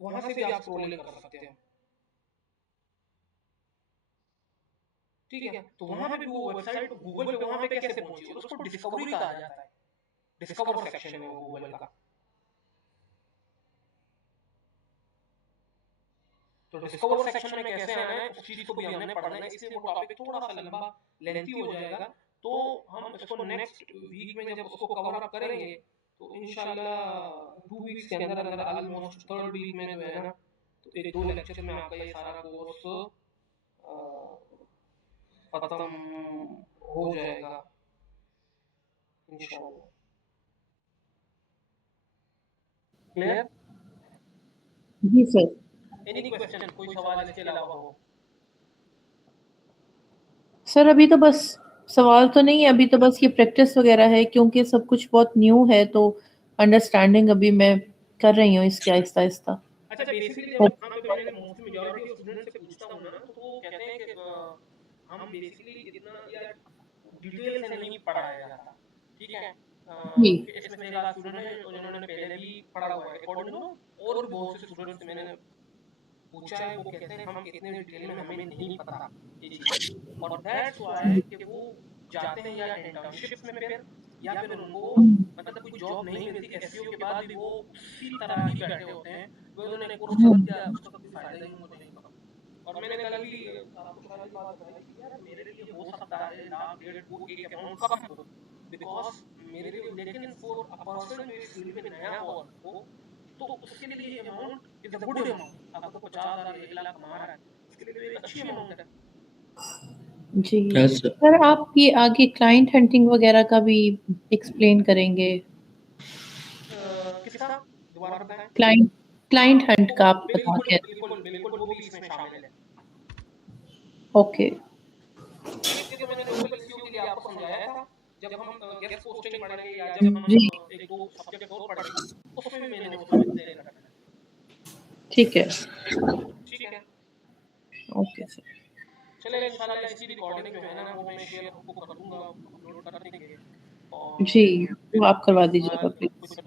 वहां से भी आप स्क्रॉलिंग कर सकते हैं, ठीक है। तो वहां पे भी वो वेबसाइट गूगल पे वहां पे कैसे पहुंची, उसको डिस्कवरी कहा जाता है। डिस्कवर सेक्शन है वो गूगल का। तो डिस्कवर सेक्शन में कैसे आना है, उस चीज को भी हमने पढ़ना है। इसलिए वो टॉपिक थोड़ा सा लंबा लेंथी हो जाएगा, तो हम इसको नेक्स्ट वीक में जब उसको कवर अप करेंगे, तो इंशाल्लाह 2 वीक्स के अंदर अंदर ऑलमोस्ट थर्ड वीक में जो है ना, तो एक दो लेक्चर में आपका ये सारा कोर्स खत्म हो जाएगा इंशाल्लाह। क्लियर? जी सर। एनी क्वेश्चन, कोई सवाल इसके अलावा हो? सर अभी तो बस सवाल तो नहीं है, अभी तो बस ये प्रैक्टिस वगैरह है, क्योंकि सब कुछ बहुत न्यू है, तो अंडरस्टैंडिंग अभी मैं कर रही हूँ इसकी आहिस्ता-आहिस्ता। अच्छा, बेसिकली जब यहाँ पे मैंने मोस्ट मेजॉरिटी ऑफ स्टूडेंट से पूछता हूँ ना, तो वो कहते हैं कि हम बेसिकली इतना या डिटेल से नहीं पढ़ाया जाता, ठीक है। जी। इसमें से एक आध स्टूडेंट है जिन्होंने पहले भी पढ़ा हुआ है, अकॉर्डिंग टू और भी बहुत से स्टूडेंट से मैंने पूछा है, वो कहते हैं हम इतने डिटेल में हमें नहीं पता ये चीज़। और दैट्स व्हाई कि वो जाते हैं या इंटर्नशिप्स में फिर, या फिर उनको मतलब कोई जॉब नहीं मिलती एसईओ के बाद भी, वो उसी तरह ही बैठे होते हैं। वो उन्होंने कोर्स कर दिया, उसका कोई फायदा ही उनको नहीं होगा। और मैंने कल भी आपको शायद बात बताई थी यार, मेरे लिए हो सकता है लाख डेढ़ को एक अमाउंट कम हो, बिकॉज मेरे लिए, लेकिन फॉर अ पर्सन जो इस फील्ड में नया हो तो उसके लिए ये amount is a good amount. अगर तो 50,000 1 लाख कमा रहा है, इसके लिए एक अच्छी अमाउंट है। जी। Yes sir. सर आप ये आगे क्लाइंट हंटिंग वगैरह का भी एक्सप्लेन करेंगे? किसका दोबारा बताएं? क्लाइंट क्लाइंट हंट का आप बता बिल्कुल के। बिल्कुल बिल्कुल, वो भी इसमें शामिल है। ओके। ये तो मैंने लोकल एसईओ के लिए आपको समझाया था। जब हम गेस्ट पोस्टिंग पढ़ेंगे या जब हम जी। एक दो सब्जेक्ट और पढ़ेंगे, उसमें भी मैंने उसको एक्सप्लेन करना है, ठीक है। ठीक है। Okay sir. चलिए, इंशाल्लाह इसकी रिकॉर्डिंग जो है ना, वो मैं शेयर आपको कर दूंगा अपलोड करने के लिए। जी, और वो आप करवा दीजिएगा फिर प्लीज़। कुछ